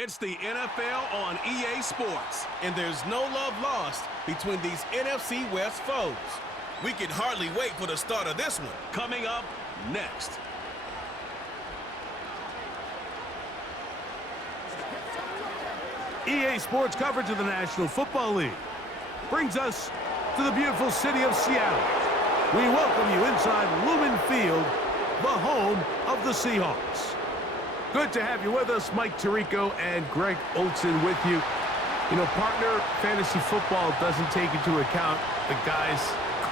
It's the NFL on EA Sports, and there's no love lost between these NFC West foes. We can hardly wait for the start of this one. Coming up next. EA Sports coverage of the National Football League brings us to the beautiful city of Seattle. We welcome you inside Lumen Field, the home of the Seahawks. Good to have you with us. Mike Tirico and Greg Olson with you. You know, partner, fantasy football doesn't take into account the guys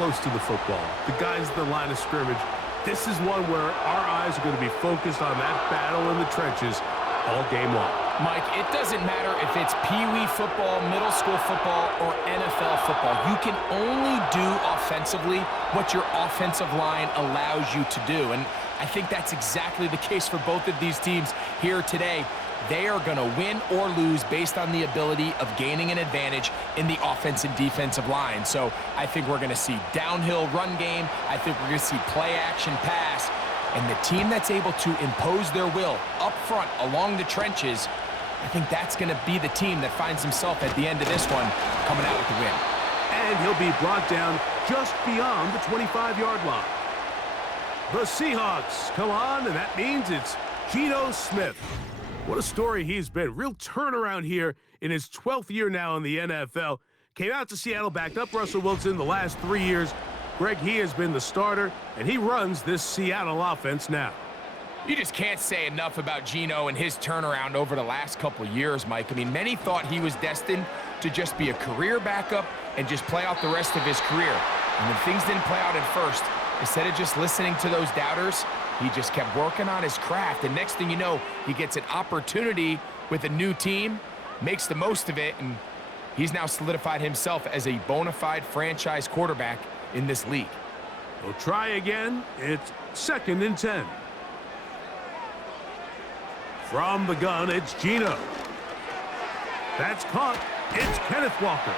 close to the football, the guys at the line of scrimmage. This is one where our eyes are going to be focused on that battle in the trenches all game long. Mike, it doesn't matter if it's Pee-wee football, middle school football, or NFL football. You can only do offensively what your offensive line allows you to do. And I think that's exactly the case for both of these teams here today. They are going to win or lose based on the ability of gaining an advantage in the offense and defensive line. So I think we're going to see downhill run game. I think we're going to see play action pass. And the team that's able to impose their will up front along the trenches, I think that's going to be the team that finds himself at the end of this one coming out with the win. And he'll be brought down just beyond the 25-yard line. The Seahawks come on, and that means it's Geno Smith. What a story he's been. Real turnaround here in his 12th year now in the NFL. Came out to Seattle, backed up Russell Wilson the last 3 years. Greg, he has been the starter, and he runs this Seattle offense now. You just can't say enough about Geno and his turnaround over the last couple of years, Mike. I mean, many thought he was destined to just be a career backup and just play out the rest of his career. And when things didn't play out at first, instead of just listening to those doubters, he just kept working on his craft. And next thing you know, he gets an opportunity with a new team, makes the most of it, and he's now solidified himself as a bona fide franchise quarterback in this league. We'll try again. It's 2nd and 10. From the gun, it's Geno. That's caught. It's Kenneth Walker.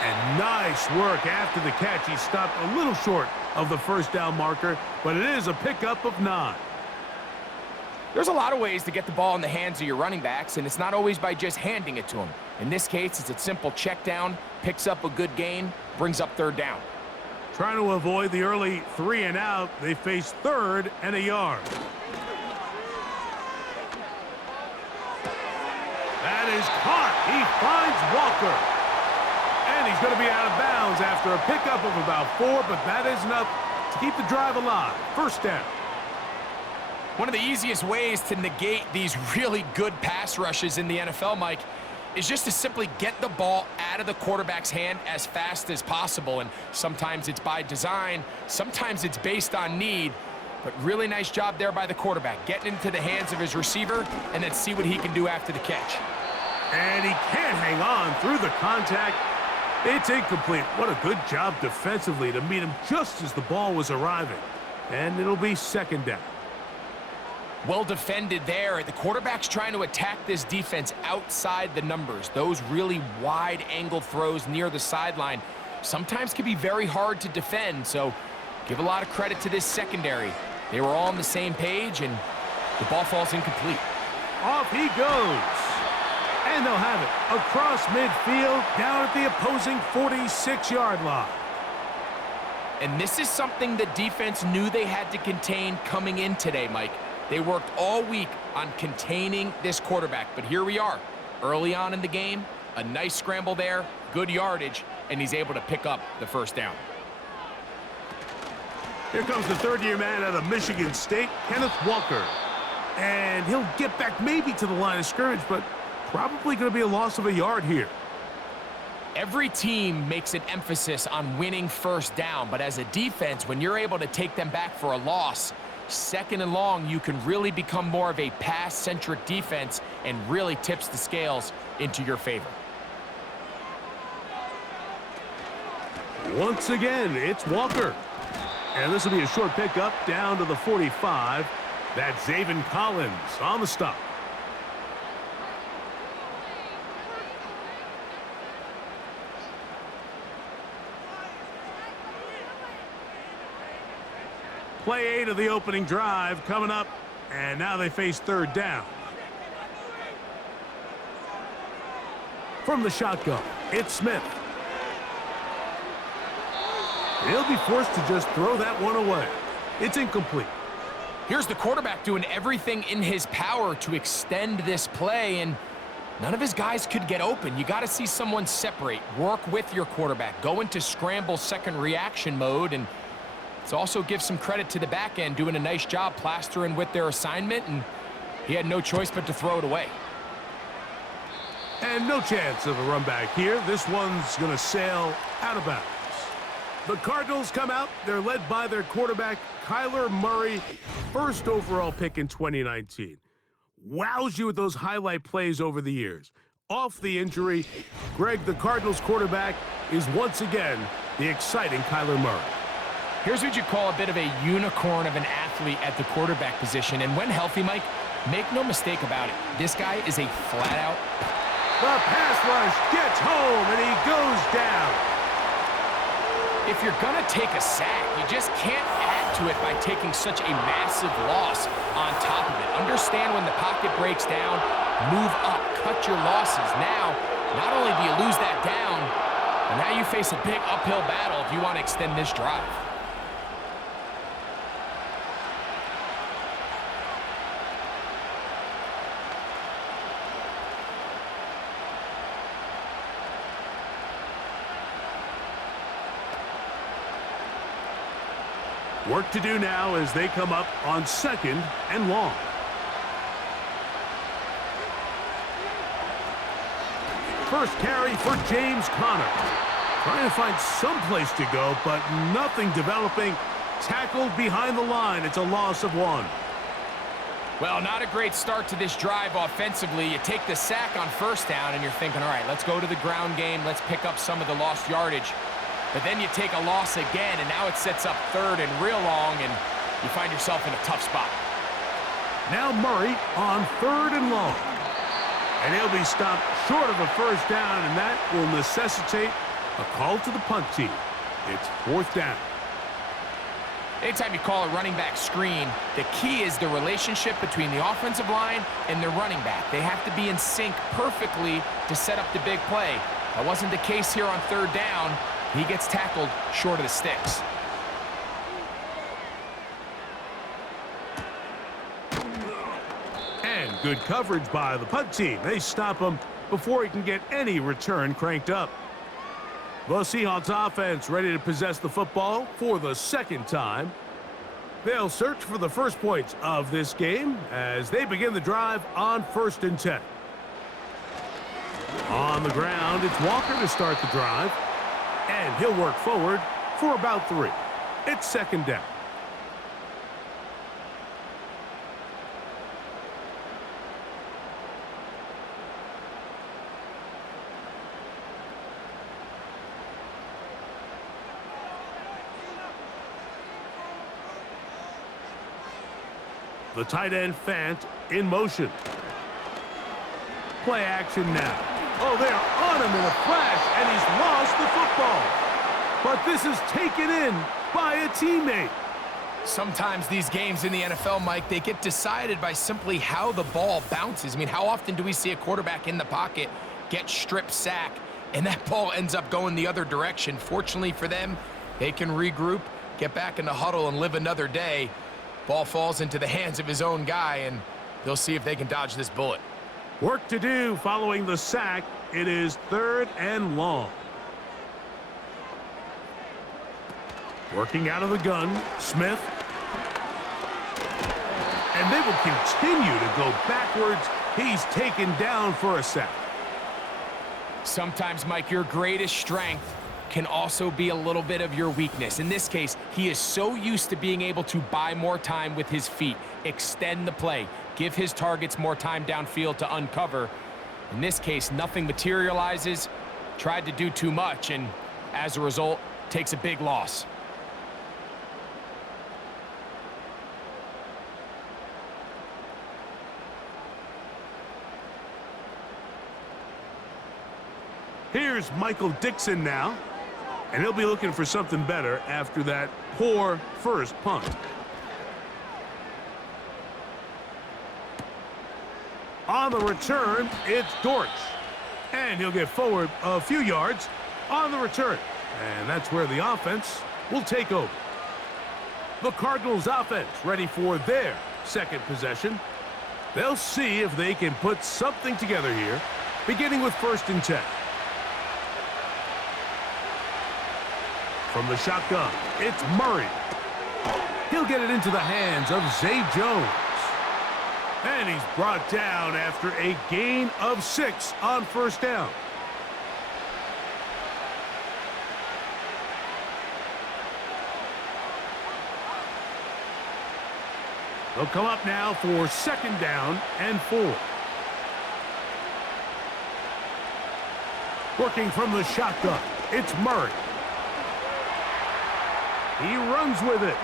And nice work after the catch. He stopped a little short of the first down marker, but it is a pickup of 9. There's a lot of ways to get the ball in the hands of your running backs, and it's not always by just handing it to them. In this case, it's a simple check down, picks up a good gain, brings up 3rd down. Trying to avoid the early 3 and out, they face 3rd and a yard. That is caught. He finds Walker. And he's going to be out of bounds after a pickup of about 4, but that is enough to keep the drive alive. 1st down. One of the easiest ways to negate these really good pass rushes in the NFL, Mike, is just to simply get the ball out of the quarterback's hand as fast as possible. And sometimes it's by design, sometimes it's based on need. But really nice job there by the quarterback, getting into the hands of his receiver and then see what he can do after the catch. And he can't hang on through the contact. It's incomplete. What a good job defensively to meet him just as the ball was arriving. And it'll be 2nd down. Well defended there. The quarterback's trying to attack this defense outside the numbers. Those really wide angle throws near the sideline sometimes can be very hard to defend. So give a lot of credit to this secondary. They were all on the same page, and the ball falls incomplete. Off he goes. And they'll have it across midfield, down at the opposing 46-yard line. And this is something the defense knew they had to contain coming in today, Mike. They worked all week on containing this quarterback, but here we are, early on in the game, a nice scramble there, good yardage, and he's able to pick up the 1st down. Here comes the 3rd-year man out of Michigan State, Kenneth Walker. And he'll get back maybe to the line of scrimmage, but probably going to be a loss of a yard here. Every team makes an emphasis on winning 1st down, but as a defense, when you're able to take them back for a loss, 2nd and long, you can really become more of a pass-centric defense and really tips the scales into your favor. Once again, it's Walker. And this will be a short pickup down to the 45. That's Zaven Collins on the stop. Play 8 of the opening drive coming up, and now they face 3rd down. From the shotgun, it's Smith. He'll be forced to just throw that one away. It's incomplete. Here's the quarterback doing everything in his power to extend this play, and none of his guys could get open. You got to see someone separate, work with your quarterback, go into scramble second reaction mode, and let's also give some credit to the back end doing a nice job plastering with their assignment, and he had no choice but to throw it away. And no chance of a run back here. This one's going to sail out of bounds. The Cardinals come out. They're led by their quarterback, Kyler Murray, first overall pick in 2019. Wows you with those highlight plays over the years. Off the injury, Greg, the Cardinals quarterback, is once again the exciting Kyler Murray. Here's what you call a bit of a unicorn of an athlete at the quarterback position. And when healthy, Mike, make no mistake about it. This guy is a flat-out. The pass rush gets home, and he goes down. If you're going to take a sack, you just can't add to it by taking such a massive loss on top of it. Understand when the pocket breaks down, move up, cut your losses. Now, not only do you lose that down, but now you face a big uphill battle if you want to extend this drive. Work to do now as they come up on 2nd and long. First carry for James Conner. Trying to find some place to go, but nothing developing. Tackled behind the line. It's a loss of 1. Well, not a great start to this drive offensively. You take the sack on first down, and you're thinking, all right, let's go to the ground game. Let's pick up some of the lost yardage. But then you take a loss again, and now it sets up 3rd and real long, and you find yourself in a tough spot. Now Murray on 3rd and long. And he'll be stopped short of a first down, and that will necessitate a call to the punt team. It's 4th down. Anytime you call a running back screen, the key is the relationship between the offensive line and the running back. They have to be in sync perfectly to set up the big play. That wasn't the case here on 3rd down. He gets tackled short of the sticks. And good coverage by the punt team. They stop him before he can get any return cranked up. The Seahawks offense ready to possess the football for the 2nd time. They'll search for the first points of this game as they begin the drive on 1st and 10. On the ground, it's Walker to start the drive. And he'll work forward for about 3. It's 2nd down. The tight end Fant in motion. Play action now. Oh, they are on him in a flash, and he's lost the football. But this is taken in by a teammate. Sometimes these games in the NFL, Mike, they get decided by simply how the ball bounces. I mean, how often do we see a quarterback in the pocket get strip sack, and that ball ends up going the other direction? Fortunately for them, they can regroup, get back in the huddle, and live another day. Ball falls into the hands of his own guy, and they'll see if they can dodge this bullet. Work to do following the sack. It is 3rd and long. Working out of the gun, Smith. And they will continue to go backwards. He's taken down for a sack. Sometimes, Mike, your greatest strength can also be a little bit of your weakness. In this case, he is so used to being able to buy more time with his feet, extend the play, give his targets more time downfield to uncover. In this case, nothing materializes, tried to do too much, and as a result, takes a big loss. Here's Michael Dixon now, and he'll be looking for something better after that poor first punt. On the return, it's Dortch. And he'll get forward a few yards on the return. And that's where the offense will take over. The Cardinals offense ready for their second possession. They'll see if they can put something together here, beginning with 1st and 10. From the shotgun, it's Murray. He'll get it into the hands of Zay Jones. And he's brought down after a gain of 6 on 1st down. They'll come up now for 2nd down and 4. Working from the shotgun, it's Murray. He runs with it.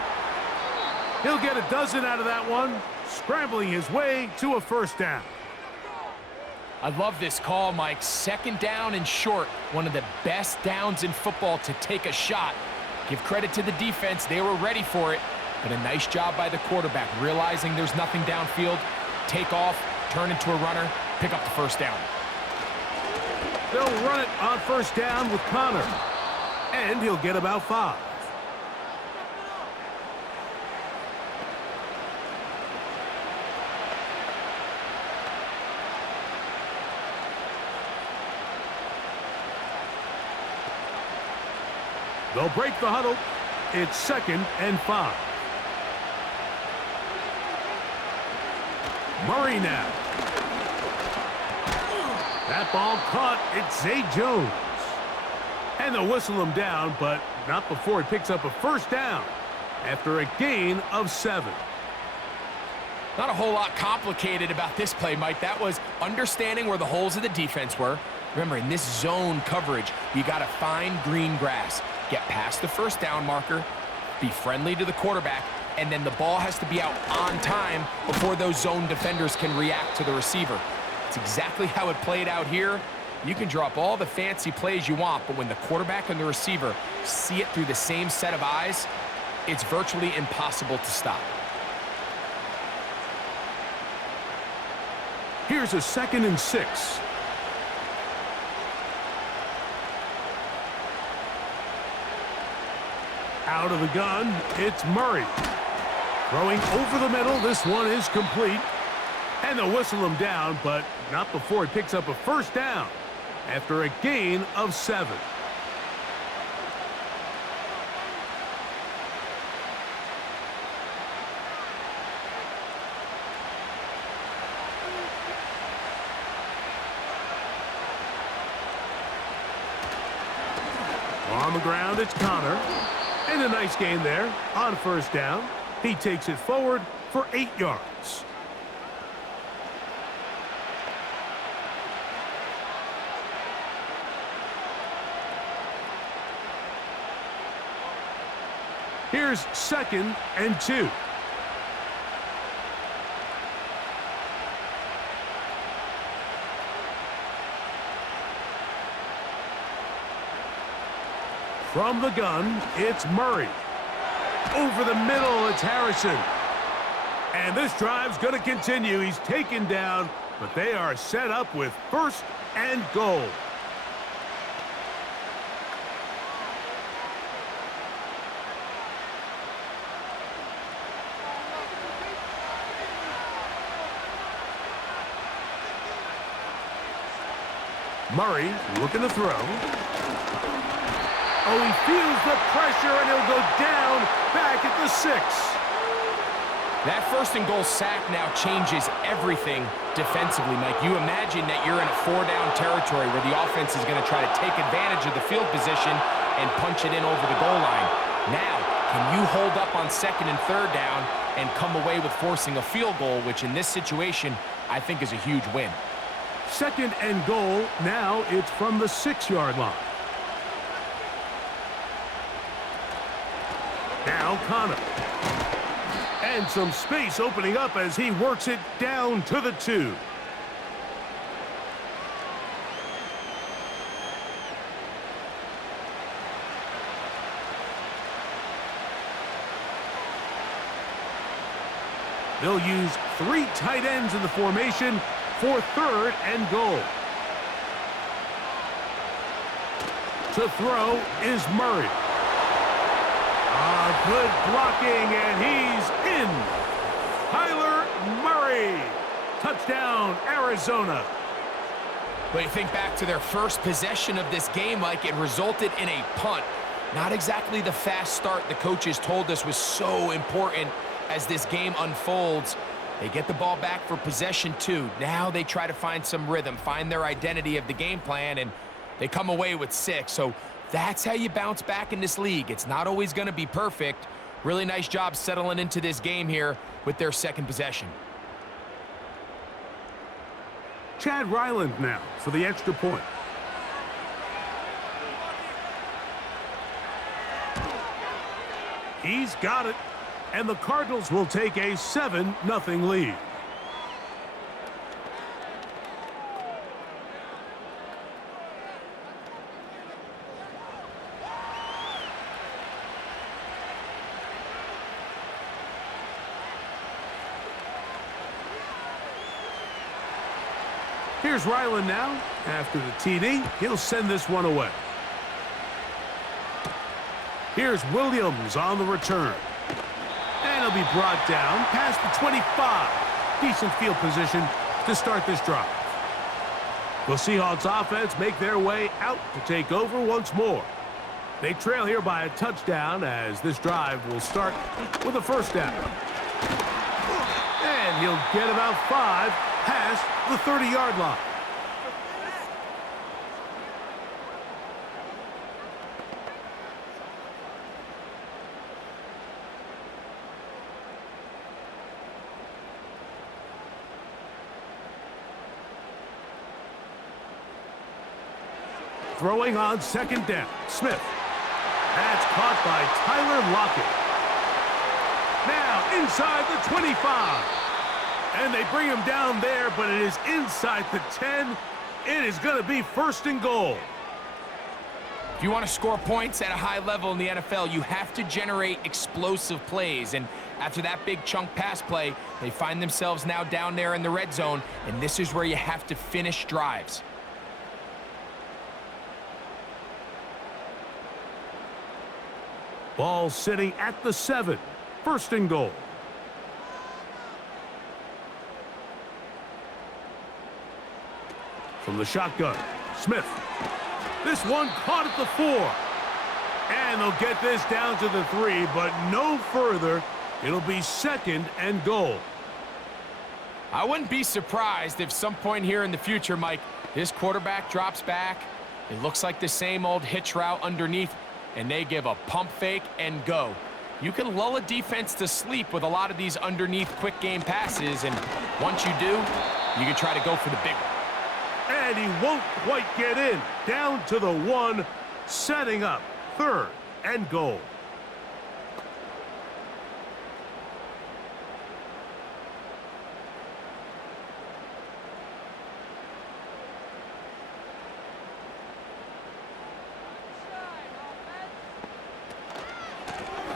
He'll get a dozen out of that one, scrambling his way to a 1st down. I love this call, Mike. 2nd down and short. One of the best downs in football to take a shot. Give credit to the defense. They were ready for it. But a nice job by the quarterback, realizing there's nothing downfield. Take off, turn into a runner, pick up the 1st down. They'll run it on 1st down with Connor. And he'll get about 5. They'll break the huddle. It's 2nd and 5. Murray now. That ball caught. It's Zay Jones. And they'll whistle him down, but not before he picks up a 1st down after a gain of 7. Not a whole lot complicated about this play, Mike. That was understanding where the holes of the defense were. Remember, in this zone coverage, you got to find green grass. Get past the 1st down marker, be friendly to the quarterback, and then the ball has to be out on time before those zone defenders can react to the receiver. It's exactly how it played out here. You can draw up all the fancy plays you want, but when the quarterback and the receiver see it through the same set of eyes, it's virtually impossible to stop. Here's a 2nd and 6. Out of the gun, it's Murray. Throwing over the middle, this one is complete. And they'll whistle him down, but not before he picks up a 1st down after a gain of 7. On the ground, it's Connor. And a nice gain there on 1st down. He takes it forward for 8 yards. Here's 2nd and 2. From the gun, it's Murray. Over the middle, it's Harrison. And this drive's going to continue. He's taken down, but they are set up with 1st and goal. Murray looking to throw. Oh, he feels the pressure, and he'll go down back at the 6. That 1st and goal sack now changes everything defensively, Mike. You imagine that you're in a 4-down territory where the offense is going to try to take advantage of the field position and punch it in over the goal line. Now, can you hold up on 2nd and 3rd down and come away with forcing a field goal, which in this situation, I think is a huge win. 2nd and goal. Now it's from the 6-yard line. Now Connor. And some space opening up as he works it down to the 2. They'll use 3 tight ends in the formation for 3rd and goal. To throw is Murray. Good blocking, and he's in. Kyler Murray. Touchdown, Arizona. But you think back to their first possession of this game, Mike, it resulted in a punt. Not exactly the fast start the coaches told us was so important as this game unfolds. They get the ball back for possession 2. Now they try to find some rhythm, find their identity of the game plan, and they come away with 6. So that's how you bounce back in this league. It's not always going to be perfect. Really nice job settling into this game here with their second possession. Chad Ryland now for the extra point. He's got it, and the Cardinals will take a 7-0 lead. Here's Ryland now. After the TD, he'll send this one away. Here's Williams on the return. And he'll be brought down past the 25. Decent field position to start this drive. The Seahawks offense make their way out to take over once more. They trail here by a touchdown as this drive will start with a first down. And he'll get about 5 past the 30-yard line. Throwing on second down, Smith. That's caught by Tyler Lockett. Now inside the 25. And they bring him down there, but it is inside the 10. It is going to be first and goal. If you want to score points at a high level in the NFL, you have to generate explosive plays. And after that big chunk pass play, they find themselves now down there in the red zone, and this is where you have to finish drives. Ball sitting at the 7. First and goal. From the shotgun, Smith. This one caught at the 4. And they'll get this down to the 3, but no further. It'll be second and goal. I wouldn't be surprised if some point here in the future, Mike, this quarterback drops back. It looks like the same old hitch route underneath, and they give a pump fake and go. You can lull a defense to sleep with a lot of these underneath quick game passes, and once you do, you can try to go for the big one. And he won't quite get in. Down to the 1, setting up third and goal.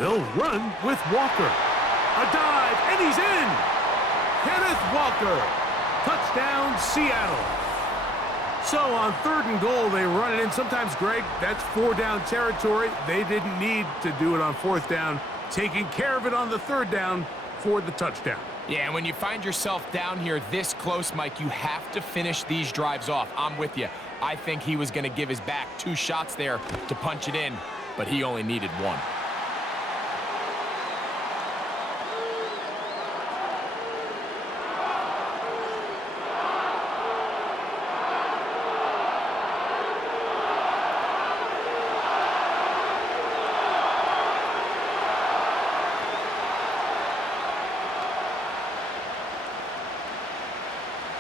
They'll run with Walker. A dive, and he's in. Kenneth Walker. Touchdown, Seattle. So on third and goal, they run it in. Sometimes, Greg, that's 4-down territory. They didn't need to do it on 4th down. Taking care of it on the 3rd down for the touchdown. Yeah, and when you find yourself down here this close, Mike, you have to finish these drives off. I'm with you. I think he was going to give his back 2 shots there to punch it in, but he only needed 1.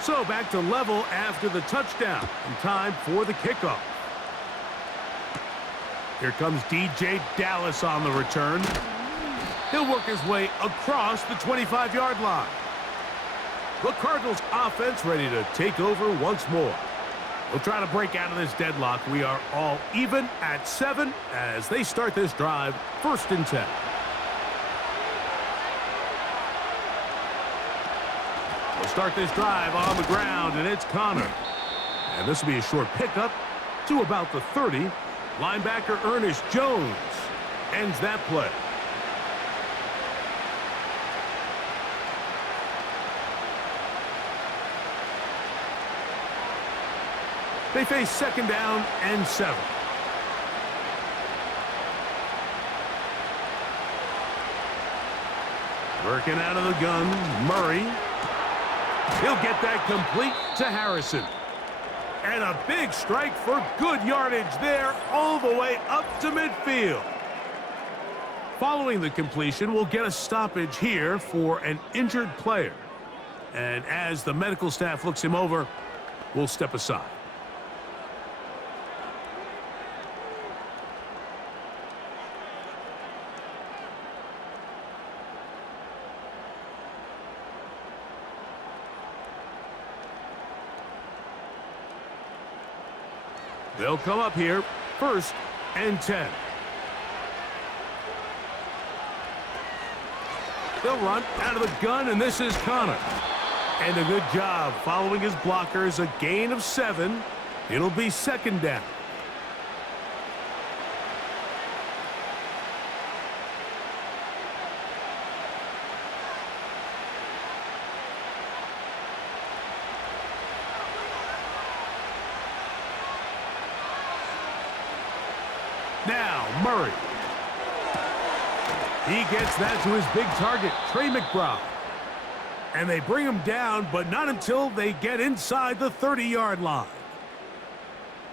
So back to level after the touchdown, and time for the kickoff. Here comes DJ Dallas on the return. He'll work his way across the 25-yard line. The Cardinals offense ready to take over once more. We'll try to break out of this deadlock. We are all even at 7 as they start this drive, 1st and 10. We'll start this drive on the ground, and it's Connor. And this will be a short pickup to about the 30. Linebacker Ernest Jones ends that play. They face 2nd down and 7. Working out of the gun, Murray. He'll get that complete to Harrison. And a big strike for good yardage there all the way up to midfield. Following the completion, we'll get a stoppage here for an injured player. And as the medical staff looks him over, we'll step aside. They'll come up here, 1st and 10. They'll run out of the gun, and this is Connor. And a good job following his blockers, a gain of 7. It'll be 2nd down. Now, Murray. He gets that to his big target, Trey McBride. And they bring him down, but not until they get inside the 30-yard line.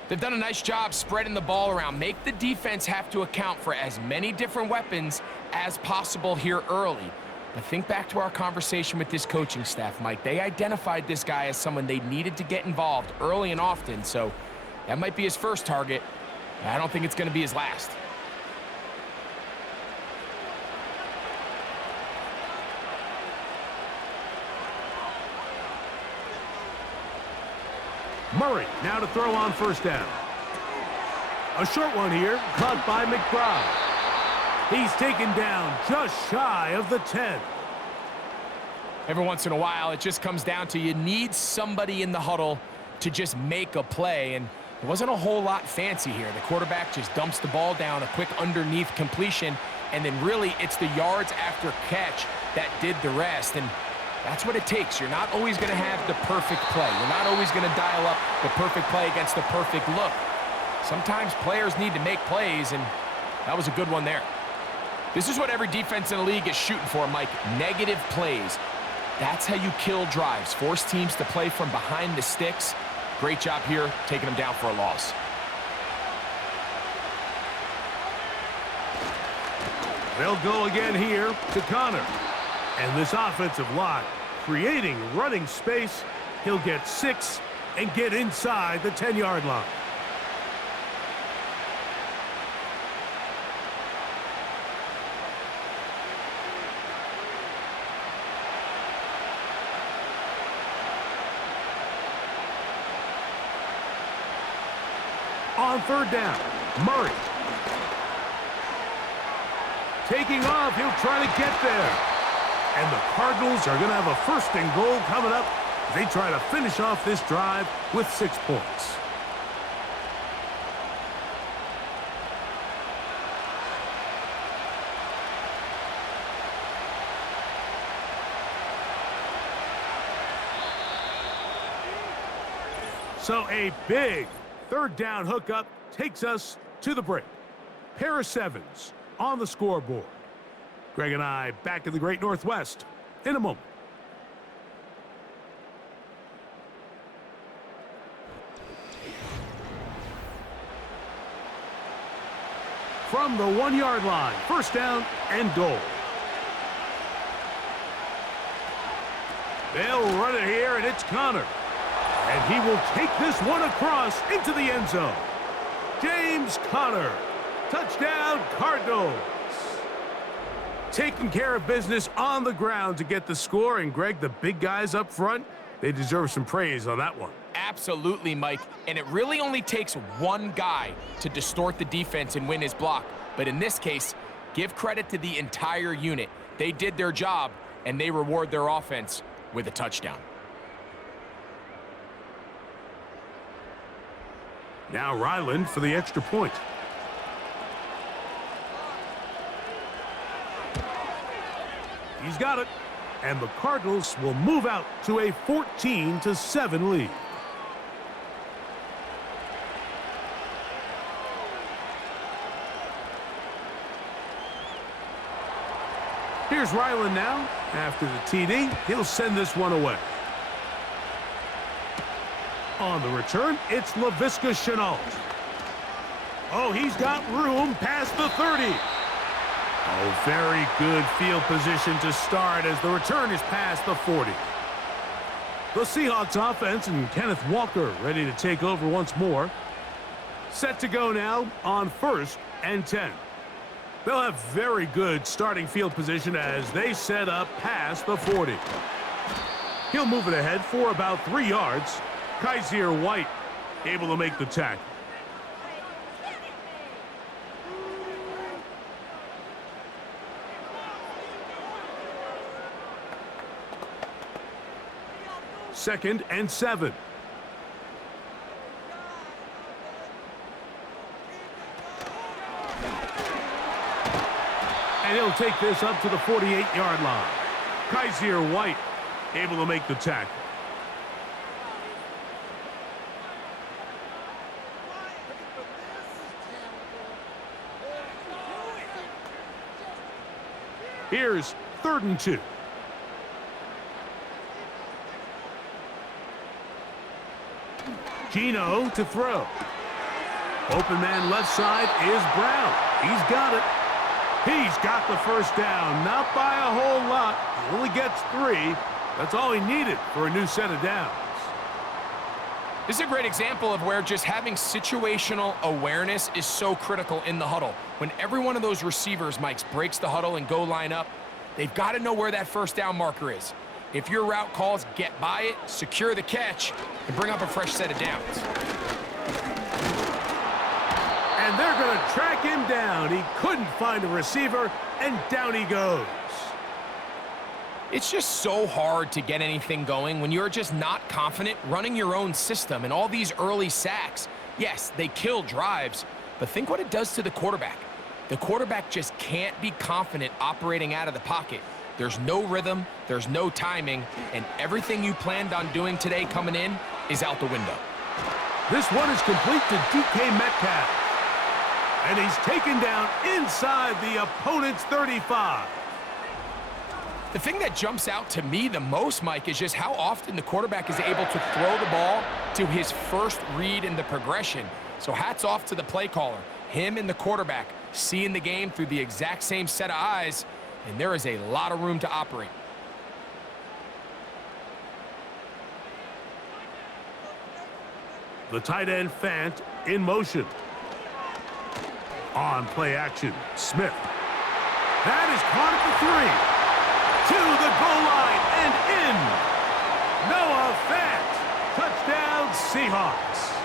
They've done a nice job spreading the ball around. Make the defense have to account for as many different weapons as possible here early. But think back to our conversation with this coaching staff, Mike. They identified this guy as someone they needed to get involved early and often, so that might be his first target. I don't think it's going to be his last. Murray now to throw on 1st down. A short one here, caught by McBride. He's taken down just shy of the 10. Every once in a while, it just comes down to you need somebody in the huddle to just make a play, and there wasn't a whole lot fancy here. The quarterback just dumps the ball down, a quick underneath completion, and then really it's the yards after catch that did the rest. And that's what it takes. You're not always going to have the perfect play. You're not always going to dial up the perfect play against the perfect look. Sometimes players need to make plays, and that was a good one there. This is what every defense in the league is shooting for, Mike. Negative plays. That's how you kill drives. Force teams to play from behind the sticks. Great job here, taking them down for a loss. They'll go again here to Connor. And this offensive line creating running space. He'll get 6 and get inside the 10-yard line. On 3rd down, Murray. Taking off, he'll try to get there. And the Cardinals are going to have a 1st and goal coming up. They try to finish off this drive with 6 points. So a big 3rd down hookup takes us to the break. Pair of 7s on the scoreboard. Greg and I back in the Great Northwest in a moment. From the 1-yard line, 1st down and goal. They'll run it here, and it's Connor. And he will take this one across into the end zone. James Conner. Touchdown, Cardinals. Taking care of business on the ground to get the score. And, Greg, the big guys up front, they deserve some praise on that one. Absolutely, Mike. And it really only takes one guy to distort the defense and win his block. But in this case, give credit to the entire unit. They did their job, and they reward their offense with a touchdown. Now Ryland for the extra point. He's got it. And the Cardinals will move out to a 14-7 lead. Here's Ryland now. After the TD, he'll send this one away. On the return, it's Laviska Shenault. Oh, he's got room past the 30. Oh, very good field position to start as the return is past the 40. The Seahawks offense and Kenneth Walker ready to take over once more. Set to go now on 1st and 10. They'll have very good starting field position as they set up past the 40. He'll move it ahead for about 3 yards. Kaiser White able to make the tackle. Second and 7. And he'll take this up to the 48-yard line. Kaiser White able to make the tackle. Here's 3rd and 2. Gino to throw. Open man left side is Brown. He's got it. He's got the first down. Not by a whole lot. He only gets 3. That's all he needed for a new set of downs. This is a great example of where just having situational awareness is so critical in the huddle. When every one of those receivers, Mike, breaks the huddle and go line up, they've got to know where that first down marker is. If your route calls, get by it, secure the catch, and bring up a fresh set of downs. And they're going to track him down. He couldn't find a receiver, and down he goes. It's just so hard to get anything going when you're just not confident running your own system. And all these early sacks, yes, they kill drives, but think what it does to the quarterback. The quarterback just can't be confident operating out of the pocket. There's no rhythm, there's no timing, and everything you planned on doing today coming in is out the window. This one is complete to DK Metcalf. And he's taken down inside the opponent's 35. The thing that jumps out to me the most, Mike, is just how often the quarterback is able to throw the ball to his first read in the progression. So hats off to the play caller. Him and the quarterback seeing the game through the exact same set of eyes, and there is a lot of room to operate. The tight end Fant in motion. On play action, Smith. That is caught at the 3. To the goal line and in. Noah Fant. Touchdown, Seahawks.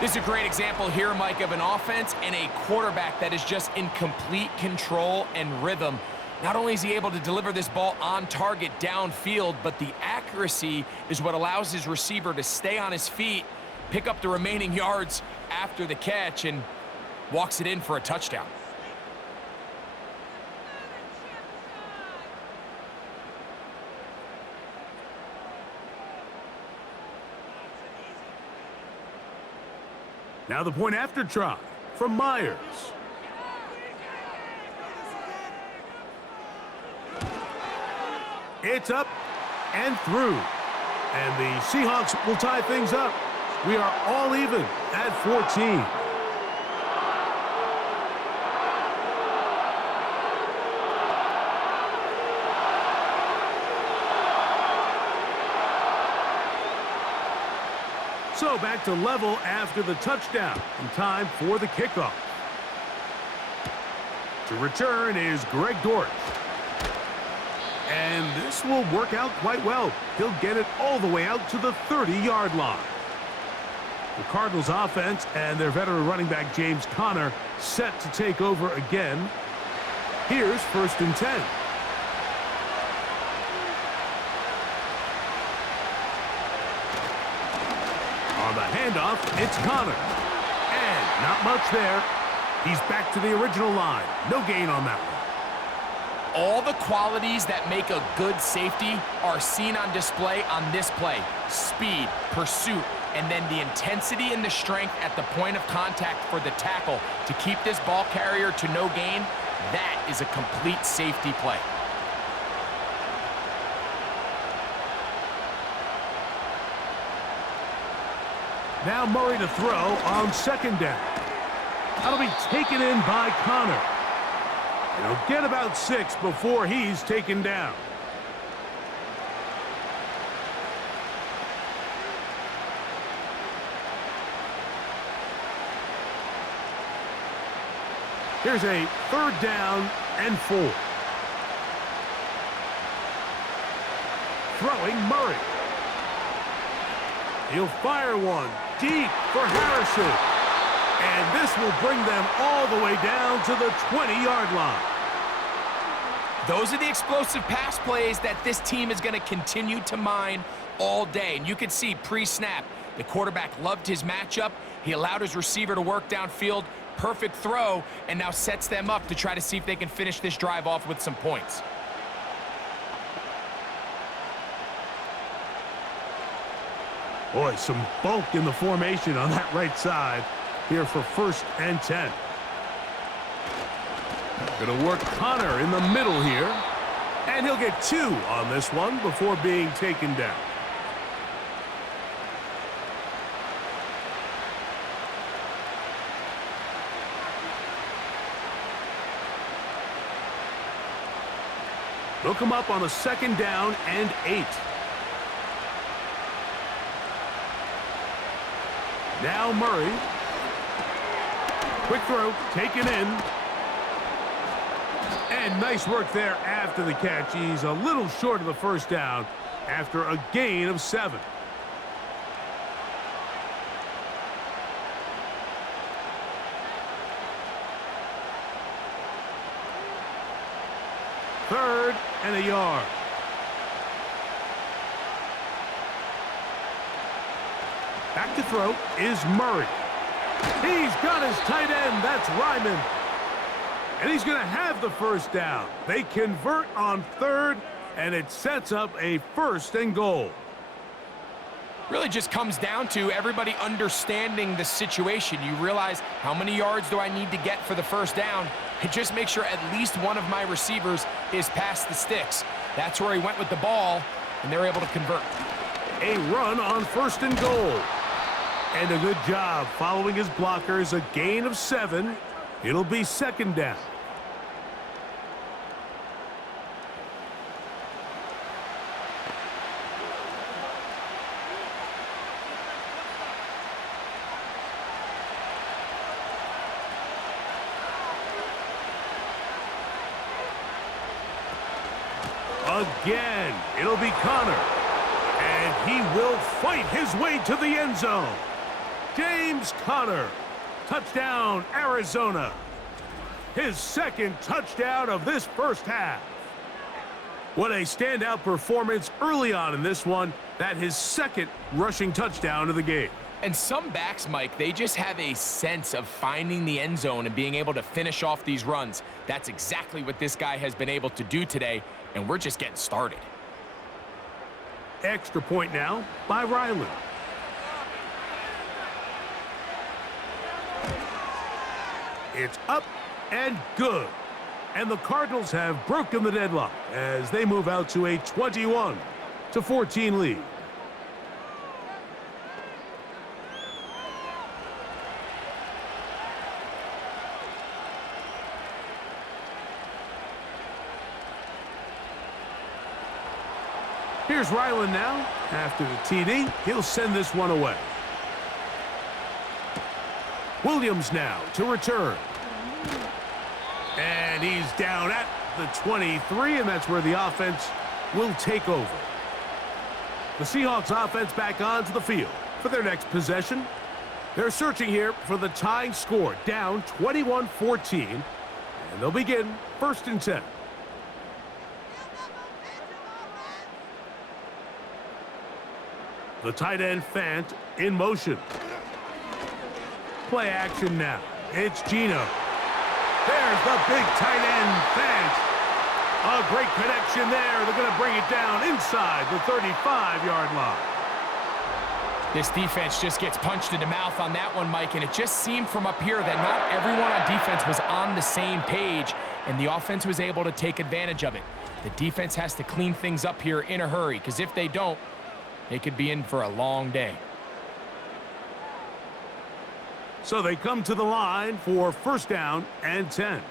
This is a great example here, Mike, of an offense and a quarterback that is just in complete control and rhythm. Not only is he able to deliver this ball on target downfield, but the accuracy is what allows his receiver to stay on his feet, pick up the remaining yards after the catch, and walks it in for a touchdown. Now the point after try from Myers. It's up and through. And the Seahawks will tie things up. We are all even at 14. So back to level after the touchdown, and time for the kickoff. To return is Greg Dortch. And this will work out quite well. He'll get it all the way out to the 30-yard line. The Cardinals offense and their veteran running back James Conner set to take over again. Here's 1st and 10. On the handoff, it's Conner. And not much there. He's back to the original line. No gain on that one. All the qualities that make a good safety are seen on display on this play. Speed, pursuit, and then the intensity and the strength at the point of contact for the tackle to keep this ball carrier to no gain. That is a complete safety play. Now Murray to throw on second down. That'll be taken in by Connor. And he'll get about 6 before he's taken down. Here's a 3rd down and 4. Throwing Murray. He'll fire one deep for Harrison. And this will bring them all the way down to the 20-yard line. Those are the explosive pass plays that this team is going to continue to mine all day. And you can see pre-snap, the quarterback loved his matchup. He allowed his receiver to work downfield. Perfect throw, and now sets them up to try to see if they can finish this drive off with some points. Boy, some bulk in the formation on that right side here for 1st and 10. Gonna work Connor in the middle here. And he'll get 2 on this one before being taken down. They'll come up on a 2nd down and 8. Now Murray. Quick throw, taken in. And nice work there after the catch. He's a little short of the 1st down after a gain of 7. Third and a yard. Back to throw is Murray. He's got his tight end. That's Ryman. And he's going to have the 1st down. They convert on 3rd, and it sets up a 1st and goal. Really just comes down to everybody understanding the situation. You realize, how many yards do I need to get for the 1st down? And just make sure at least one of my receivers is past the sticks. That's where he went with the ball, and they're able to convert. A run on 1st and goal. And a good job following his blockers. A gain of 7. It'll be 2nd down. Again, it'll be Connor. And he will fight his way to the end zone. James Conner. Touchdown, Arizona. His 2nd touchdown of this 1st half. What a standout performance early on in this one. That his 2nd rushing touchdown of the game. And some backs, Mike, they just have a sense of finding the end zone and being able to finish off these runs. That's exactly what this guy has been able to do today, and we're just getting started. Extra point now by Ryland. It's up and good. And the Cardinals have broken the deadlock as they move out to a 21-14 lead. Here's Ryland now. After the TD, he'll send this one away. Williams now to return. And he's down at the 23, and that's where the offense will take over. The Seahawks offense back onto the field for their next possession. They're searching here for the tying score, down 21-14, and they'll begin 1st and 10. The tight end Fant in motion. Play action now. It's Gino. There's the big tight end Fant. A great connection there. They're going to bring it down inside the 35-yard line. This defense just gets punched in the mouth on that one, Mike, and it just seemed from up here that not everyone on defense was on the same page, and the offense was able to take advantage of it. The defense has to clean things up here in a hurry, because if they don't, they could be in for a long day. So they come to the line for first down and 10.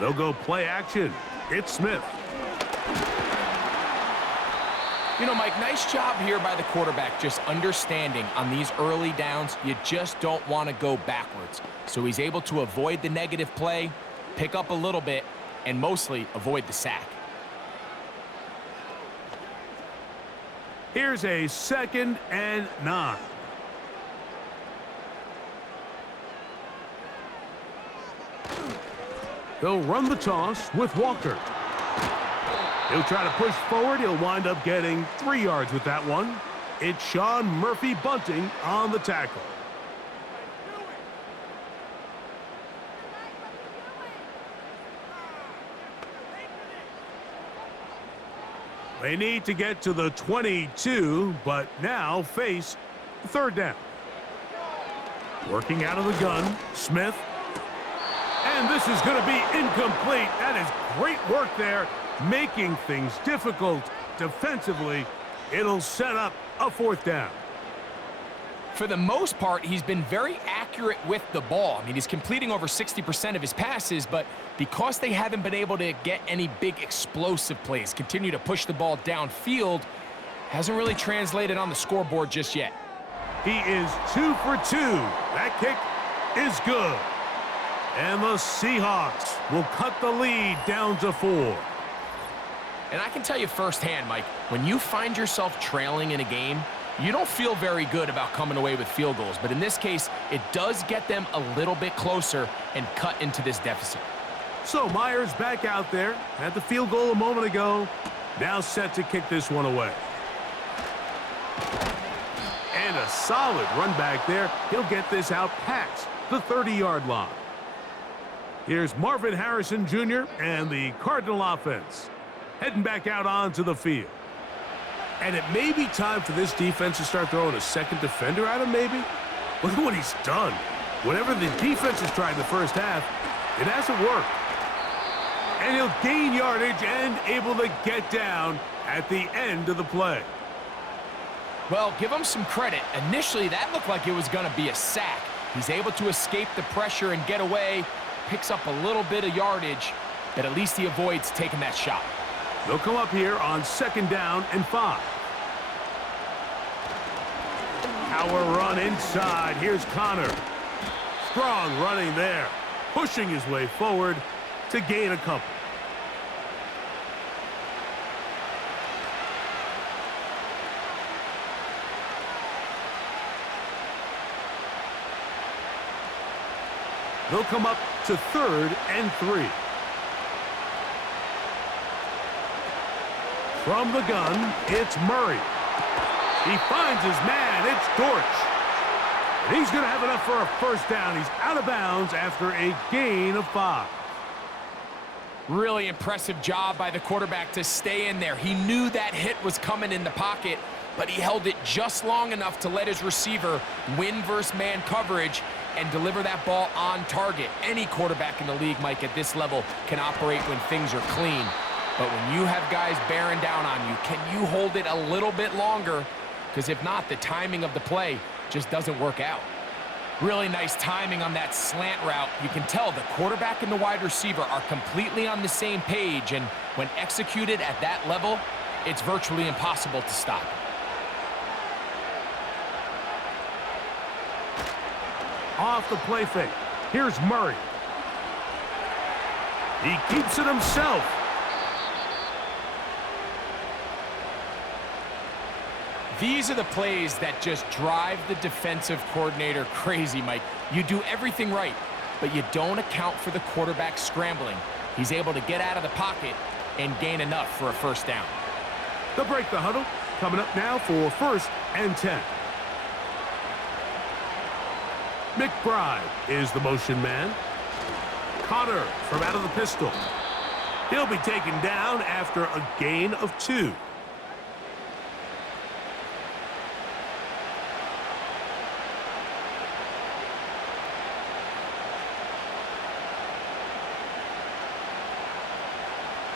They'll go play action. It's Smith. You know, Mike, nice job here by the quarterback just understanding on these early downs, you just don't want to go backwards. So he's able to avoid the negative play, pick up a little bit, and mostly avoid the sack. Here's a 2nd and 9. They'll run the toss with Walker. He'll try to push forward. He'll wind up getting 3 yards with that one. It's Sean Murphy Bunting on the tackle. They need to get to the 22, but now face 3rd down. Working out of the gun, Smith. And this is going to be incomplete. That is great work there, making things difficult defensively. It'll set up a 4th down. For the most part, he's been very accurate with the ball. I mean, he's completing over 60% of his passes, but because they haven't been able to get any big explosive plays, continue to push the ball downfield, hasn't really translated on the scoreboard just yet. He is 2 for 2. That kick is good. And the Seahawks will cut the lead down to 4. And I can tell you firsthand, Mike, when you find yourself trailing in a game, you don't feel very good about coming away with field goals. But in this case, it does get them a little bit closer and cut into this deficit. So Myers back out there. Had the field goal a moment ago. Now set to kick this one away. And a solid run back there. He'll get this out past the 30-yard line. Here's Marvin Harrison Jr. and the Cardinal offense heading back out onto the field. And it may be time for this defense to start throwing a second defender at him, maybe. Look at what he's done. Whatever the defense has tried in the first half, it hasn't worked. And he'll gain yardage and able to get down at the end of the play. Well, give him some credit. Initially, that looked like it was going to be a sack. He's able to escape the pressure and get away, picks up a little bit of yardage, but at least he avoids taking that shot. They'll come up here on 2nd down and 5. Power run inside. Here's Connor. Strong running there. Pushing his way forward to gain a couple. They'll come up to 3rd and 3. From the gun, it's Murray. He finds his man. It's Dortch. And he's going to have enough for a first down. He's out of bounds after a gain of 5. Really impressive job by the quarterback to stay in there. He knew that hit was coming in the pocket, but he held it just long enough to let his receiver win versus man coverage and deliver that ball on target. Any quarterback in the league, Mike, at this level can operate when things are clean. But when you have guys bearing down on you, can you hold it a little bit longer? Because if not, the timing of the play just doesn't work out. Really nice timing on that slant route. You can tell the quarterback and the wide receiver are completely on the same page, and when executed at that level, it's virtually impossible to stop. Off the play fake. Here's Murray. He keeps it himself. These are the plays that just drive the defensive coordinator crazy, Mike. You do everything right, but you don't account for the quarterback scrambling. He's able to get out of the pocket and gain enough for a first down. They'll break the huddle. Coming up now for 1st and 10. McBride is the motion man. Connor from out of the pistol. He'll be taken down after a gain of 2.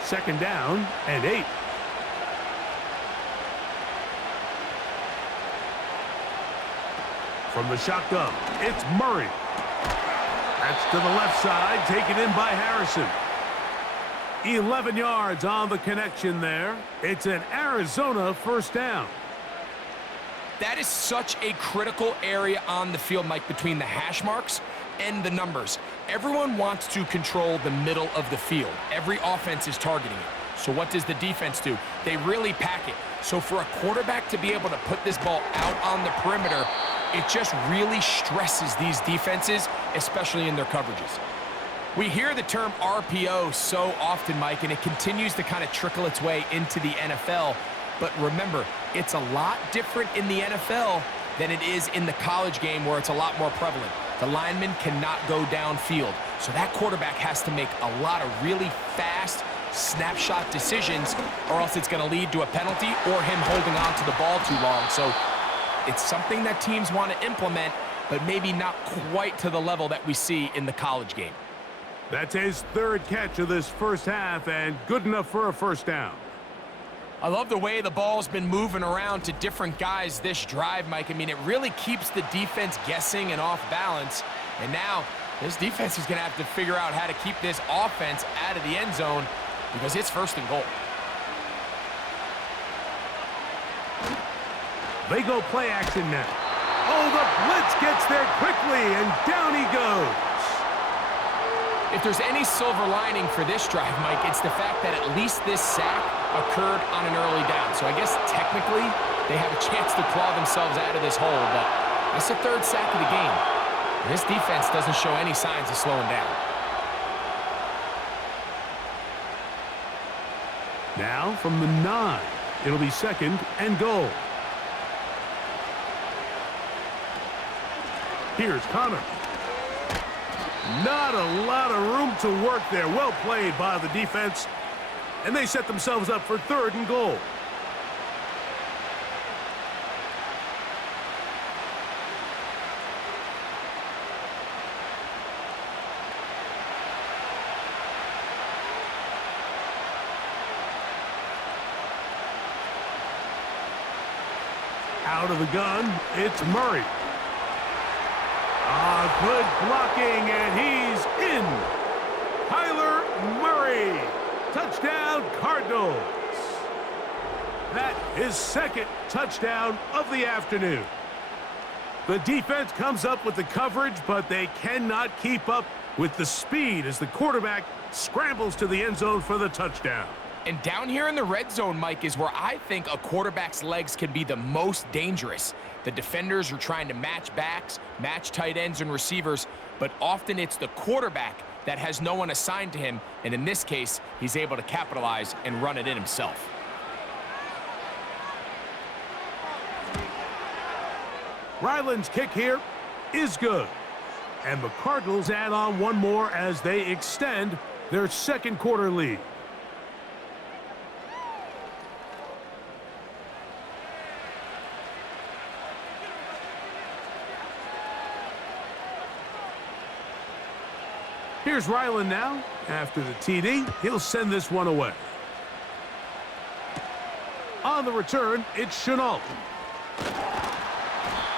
Second down and 8. From the shotgun, it's Murray. That's to the left side, taken in by Harrison. 11 yards on the connection there. It's an Arizona first down. That is such a critical area on the field, Mike, between the hash marks and the numbers. Everyone wants to control the middle of the field. Every offense is targeting it. So what does the defense do? They really pack it. So for a quarterback to be able to put this ball out on the perimeter, it just really stresses these defenses, especially in their coverages. We hear the term RPO so often, Mike, and it continues to kind of trickle its way into the NFL. But remember, it's a lot different in the NFL than it is in the college game where it's a lot more prevalent. The lineman cannot go downfield. So that quarterback has to make a lot of really fast snapshot decisions, or else it's going to lead to a penalty or him holding on to the ball too long. So it's something that teams want to implement, but maybe not quite to the level that we see in the college game. That's his 3rd catch of this first half, and good enough for a first down. I love the way the ball's been moving around to different guys this drive, Mike. I mean, it really keeps the defense guessing and off balance. And now this defense is going to have to figure out how to keep this offense out of the end zone because it's 1st and goal. They go play action now. Oh, the blitz gets there quickly, and down he goes. If there's any silver lining for this drive, Mike, it's the fact that at least this sack occurred on an early down. So I guess technically they have a chance to claw themselves out of this hole, but that's the 3rd sack of the game. This defense doesn't show any signs of slowing down. Now from the 9, it'll be 2nd and goal. Here's Connor. Not a lot of room to work there. Well played by the defense. And they set themselves up for 3rd and goal. Out of the gun, it's Murray. Good blocking, and he's in. Kyler Murray. Touchdown, Cardinals. That is 2nd touchdown of the afternoon. The defense comes up with the coverage, but they cannot keep up with the speed as the quarterback scrambles to the end zone for the touchdown. And down here in the red zone, Mike, is where I think a quarterback's legs can be the most dangerous. The defenders are trying to match backs, match tight ends and receivers, but often it's the quarterback that has no one assigned to him, and in this case, he's able to capitalize and run it in himself. Ryland's kick here is good. And the Cardinals add on one more as they extend their 2nd quarter lead. Here's Ryland now. After the TD, he'll send this one away. On the return, it's Chenault.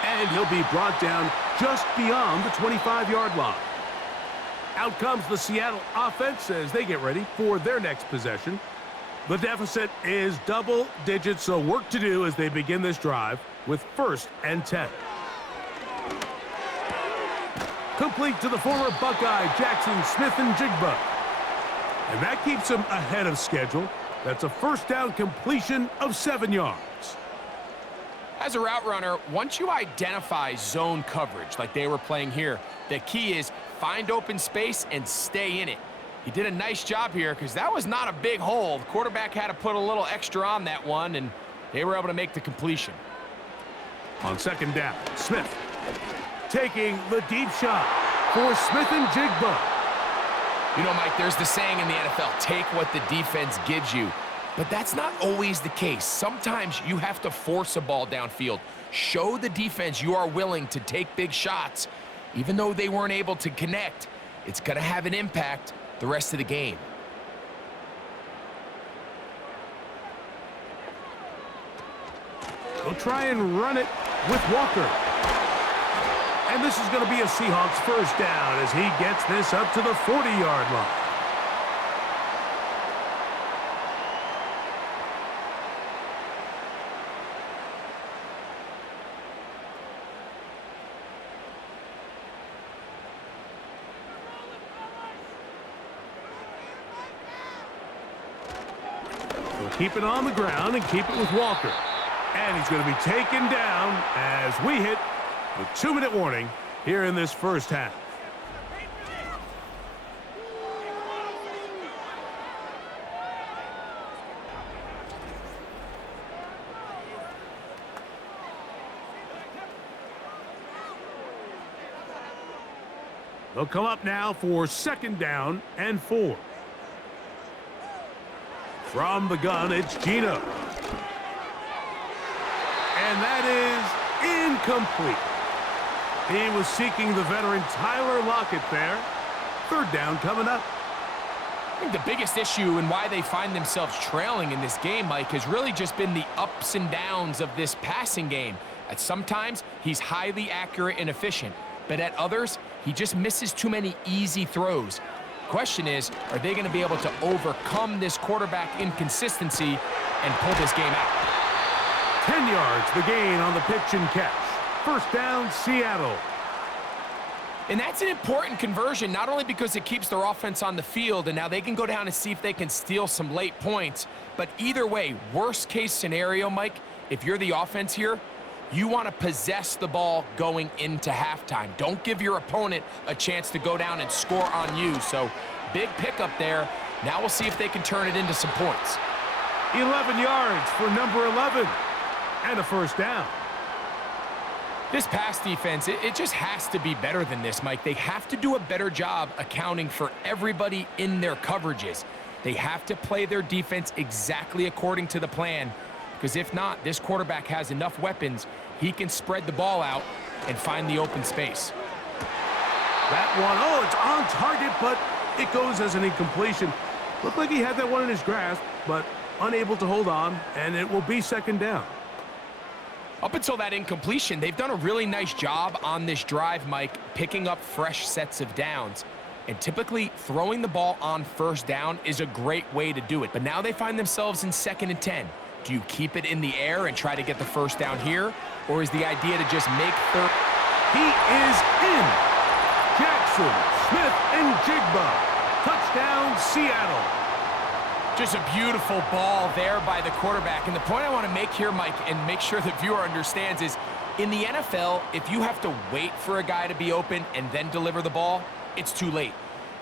And he'll be brought down just beyond the 25-yard line. Out comes the Seattle offense as they get ready for their next possession. The deficit is double digits, so work to do as they begin this drive with 1st and 10. Complete to the former Buckeye, Jackson Smith-Njigba. And that keeps him ahead of schedule. That's a 1st down completion of 7 yards. As a route runner, once you identify zone coverage like they were playing here, the key is find open space and stay in it. He did a nice job here because that was not a big hole. The quarterback had to put a little extra on that one, and they were able to make the completion. On 2nd down, Smith taking the deep shot for Smith-Njigba. You know, Mike, there's the saying in the NFL, take what the defense gives you. But that's not always the case. Sometimes you have to force a ball downfield. Show the defense you are willing to take big shots. Even though they weren't able to connect, it's going to have an impact the rest of the game. They'll try and run it with Walker. And this is going to be a Seahawks first down as he gets this up to the 40-yard line. He'll keep it on the ground and keep it with Walker. And he's going to be taken down as we hit a 2-minute warning here in this first half. They'll come up now for 2nd down and 4. From the gun, it's Gino. And that is incomplete. He was seeking the veteran Tyler Lockett there. 3rd down coming up. I think the biggest issue and why they find themselves trailing in this game, Mike, has really just been the ups and downs of this passing game. At sometimes, he's highly accurate and efficient, but at others, he just misses too many easy throws. Question is, are they going to be able to overcome this quarterback inconsistency and pull this game out? 10 yards, the gain on the pitch and catch. 1st down, Seattle. And that's an important conversion, not only because it keeps their offense on the field, and now they can go down and see if they can steal some late points, but either way, worst case scenario, Mike, if you're the offense here, you want to possess the ball going into halftime. Don't give your opponent a chance to go down and score on you. So, big pickup there. Now we'll see if they can turn it into some points. 11 yards for number 11. And a 1st down. This pass defense, it just has to be better than this, Mike. They have to do a better job accounting for everybody in their coverages. They have to play their defense exactly according to the plan, because if not, this quarterback has enough weapons, he can spread the ball out and find the open space. That one, oh, it's on target, but it goes as an incompletion. Looked like he had that one in his grasp, but unable to hold on, and it will be 2nd down. Up until that incompletion, they've done a really nice job on this drive, Mike, picking up fresh sets of downs. And typically, throwing the ball on 1st down is a great way to do it. But now they find themselves in 2nd and 10. Do you keep it in the air and try to get the 1st down here? Or is the idea to just make third? He is in. Jackson, Smith, and Jigba. Touchdown, Seattle. Just a beautiful ball there by the quarterback. And the point I want to make here, Mike, and make sure the viewer understands is, in the NFL, if you have to wait for a guy to be open and then deliver the ball, it's too late.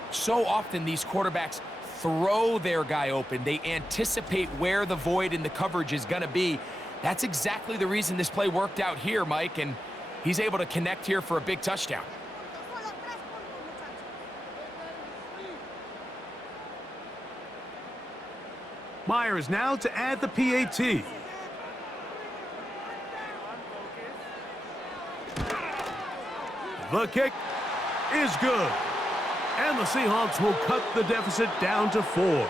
So often these quarterbacks throw their guy open. They anticipate where the void in the coverage is going to be. That's exactly the reason this play worked out here, Mike, and he's able to connect here for a big touchdown. Myers now to add the PAT. The kick is good. And the Seahawks will cut the deficit down to 4.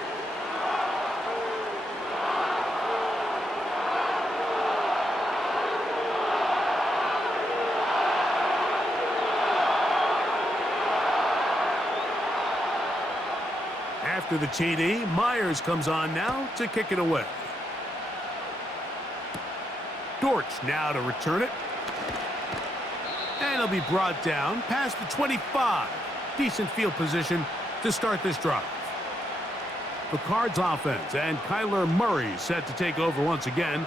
After the TD, Myers comes on now to kick it away. Dortch now to return it. And he'll be brought down past the 25. Decent field position to start this drive. The Cards offense and Kyler Murray set to take over once again.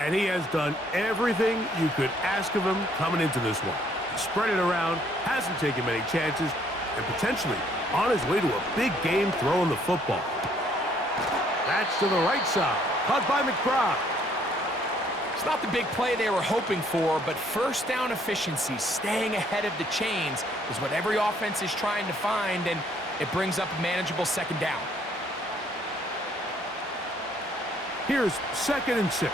And he has done everything you could ask of him coming into this one. Spread it around, hasn't taken many chances, and potentially on his way to a big game throwing the football. That's to the right side. Caught by McBride. It's not the big play they were hoping for, but 1st down efficiency, staying ahead of the chains, is what every offense is trying to find. And It brings up a manageable second down. Here's 2nd and 6.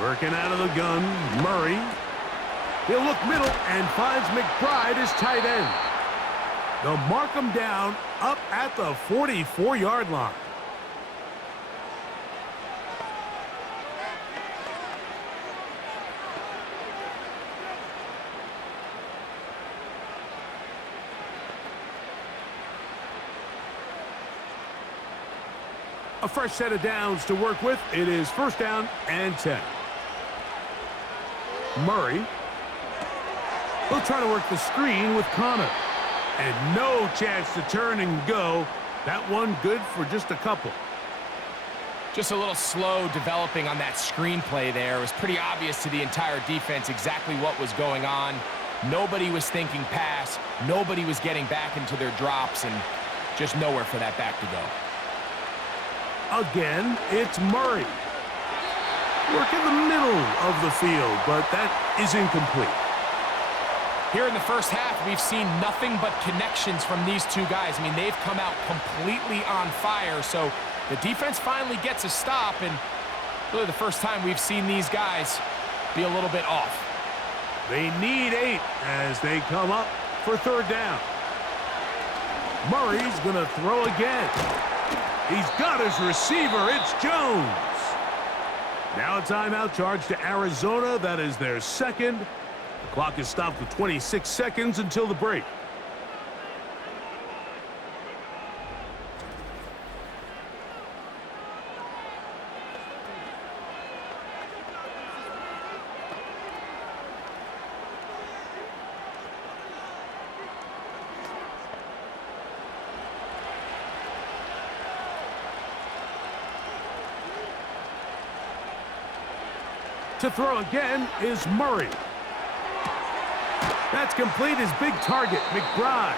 Working out of the gun, Murray. He'll look middle and finds McBride as tight end. They'll mark him down up at the 44-yard line. A fresh set of downs to work with. It is 1st down and 10. Murray. He'll try to work the screen with Connor. And no chance to turn and go. That one good for just a couple. Just a little slow developing on that screen play there. It was pretty obvious to the entire defense exactly what was going on. Nobody was thinking pass. Nobody was getting back into their drops, and just nowhere for that back to go. Again, it's Murray. Work in the middle of the field, but that is incomplete. Here in the first half, we've seen nothing but connections from these two guys. I mean, they've come out completely on fire, so the defense finally gets a stop, and really the first time we've seen these guys be a little bit off. They need 8 as they come up for 3rd down. Murray's going to throw again. He's got his receiver. It's Jones. Now a timeout charge to Arizona. That is their 2nd. The clock is stopped with 26 seconds until the break. To throw again is Murray. That's complete. His big target, McBride.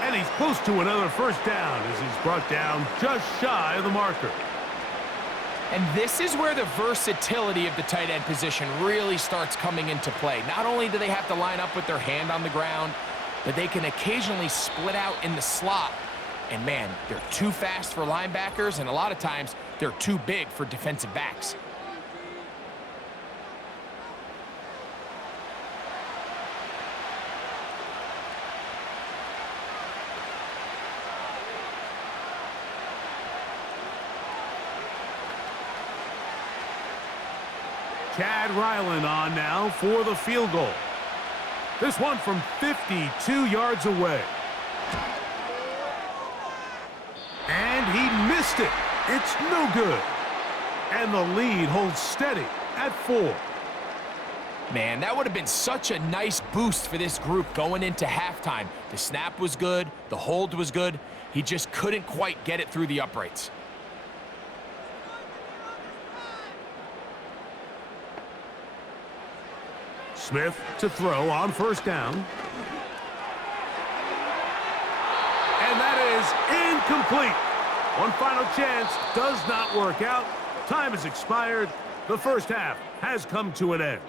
And he's close to another 1st down as he's brought down just shy of the marker. And this is where the versatility of the tight end position really starts coming into play. Not only do they have to line up with their hand on the ground, but they can occasionally split out in the slot. And man, they're too fast for linebackers, and a lot of times they're too big for defensive backs. Chad Ryland on now for the field goal. This one from 52 yards away. And he missed it. It's no good. And the lead holds steady at 4. Man, that would have been such a nice boost for this group going into halftime. The snap was good. The hold was good. He just couldn't quite get it through the uprights. Smith to throw on 1st down. And that is incomplete. One final chance does not work out. Time has expired. The first half has come to an end.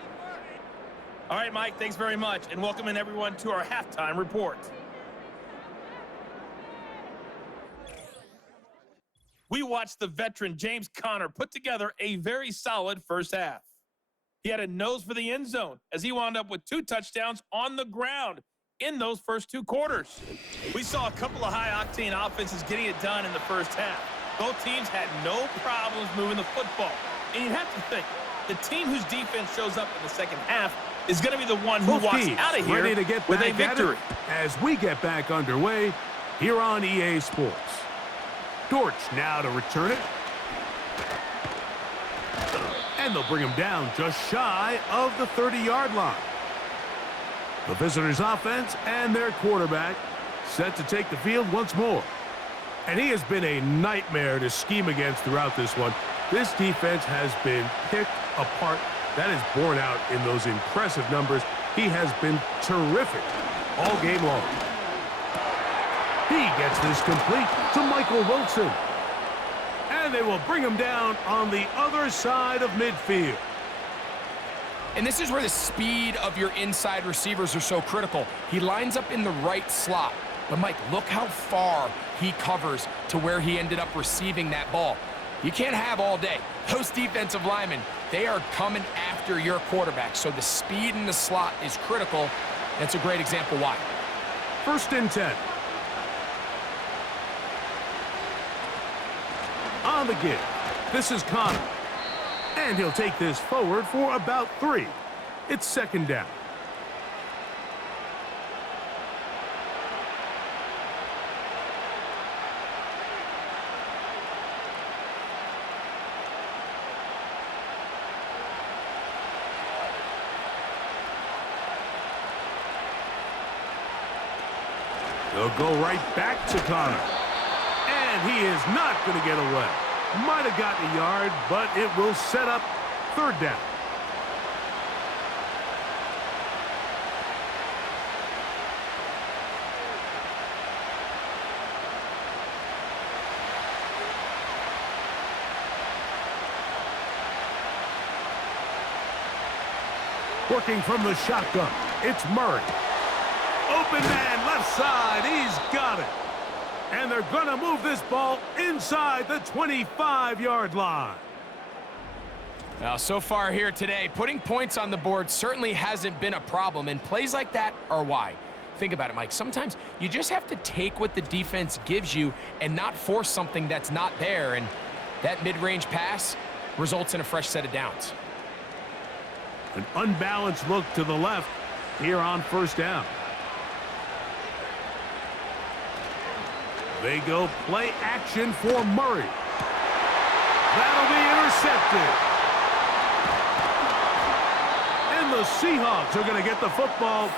All right, Mike, thanks very much, and welcome in everyone to our halftime report. We watched the veteran James Conner put together a very solid first half. He had a nose for the end zone as he wound up with 2 touchdowns on the ground in those first 2 quarters. We saw a couple of high-octane offenses getting it done in the first half. Both teams had no problems moving the football. And you have to think, the team whose defense shows up in the second half is going to be the one who walks out of here ready to get with back a victory. As we get back underway here on EA Sports. Dortch now to return it. And they'll bring him down just shy of the 30-yard line. The visitors' offense and their quarterback set to take the field once more. And he has been a nightmare to scheme against throughout this one. This defense has been picked apart. That is borne out in those impressive numbers. He has been terrific all game long. He gets this complete to Michael Wilson. And they will bring him down on the other side of midfield. And this is where the speed of your inside receivers are so critical. He lines up in the right slot. But, Mike, look how far he covers to where he ended up receiving that ball. You can't have all day. Those defensive linemen, they are coming after your quarterback. So the speed in the slot is critical. That's a great example why. 1st and 10. On the give, this is Connor. And he'll take this forward for about 3. It's 2nd down. They'll go right back to Connor. And he is not going to get away. Might have gotten a yard, but it will set up 3rd down. Working from the shotgun, it's Murray. Open man, left side, he's got it. And they're going to move this ball inside the 25-yard line. Now, so far here today, putting points on the board certainly hasn't been a problem, and plays like that are why. Think about it, Mike. Sometimes you just have to take what the defense gives you and not force something that's not there, and that mid-range pass results in a fresh set of downs. An unbalanced look to the left here on 1st down. They go play action for Murray. That'll be intercepted. And the Seahawks are going to get the football,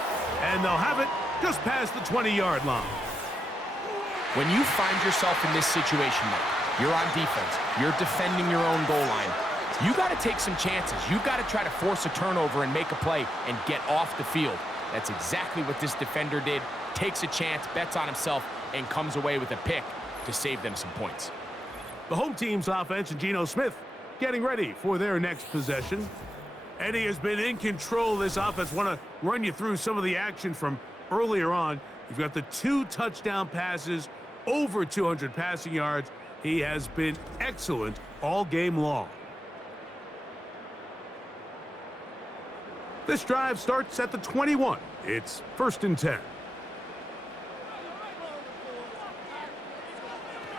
and they'll have it just past the 20-yard line. When you find yourself in this situation, Mike, you're on defense, you're defending your own goal line, you got to take some chances. You got to try to force a turnover and make a play and get off the field. That's exactly what this defender did. Takes a chance, bets on himself, and comes away with a pick to save them some points. The home team's offense and Geno Smith getting ready for their next possession. And he has been in control of this offense. Want to run you through some of the action from earlier on. You've got the 2 touchdown passes, over 200 passing yards. He has been excellent all game long. This drive starts at the 21. It's 1st and 10.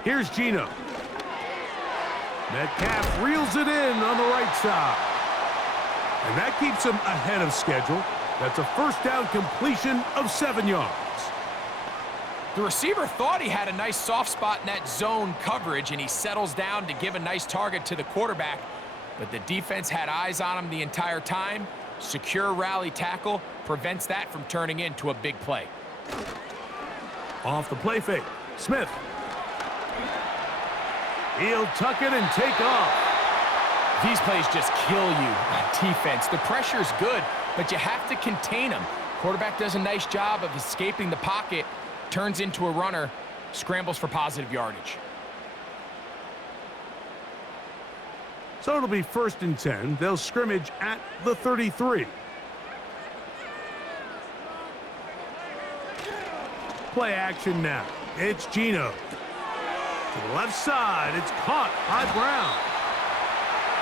Here's Geno. Ncaaf reels it in on the right side. And that keeps him ahead of schedule. That's a 1st down completion of 7 yards. The receiver thought he had a nice soft spot in that zone coverage, and he settles down to give a nice target to the quarterback. But the defense had eyes on him the entire time. Secure rally tackle prevents that from turning into a big play. Off the play fake, Smith. He'll tuck it and take off. These plays just kill you on defense. The pressure's good, but you have to contain them. Quarterback does a nice job of escaping the pocket, turns into a runner, scrambles for positive yardage. So it'll be 1st and 10. They'll scrimmage at the 33. Play action now. It's Geno. To the left side, it's caught by Brown.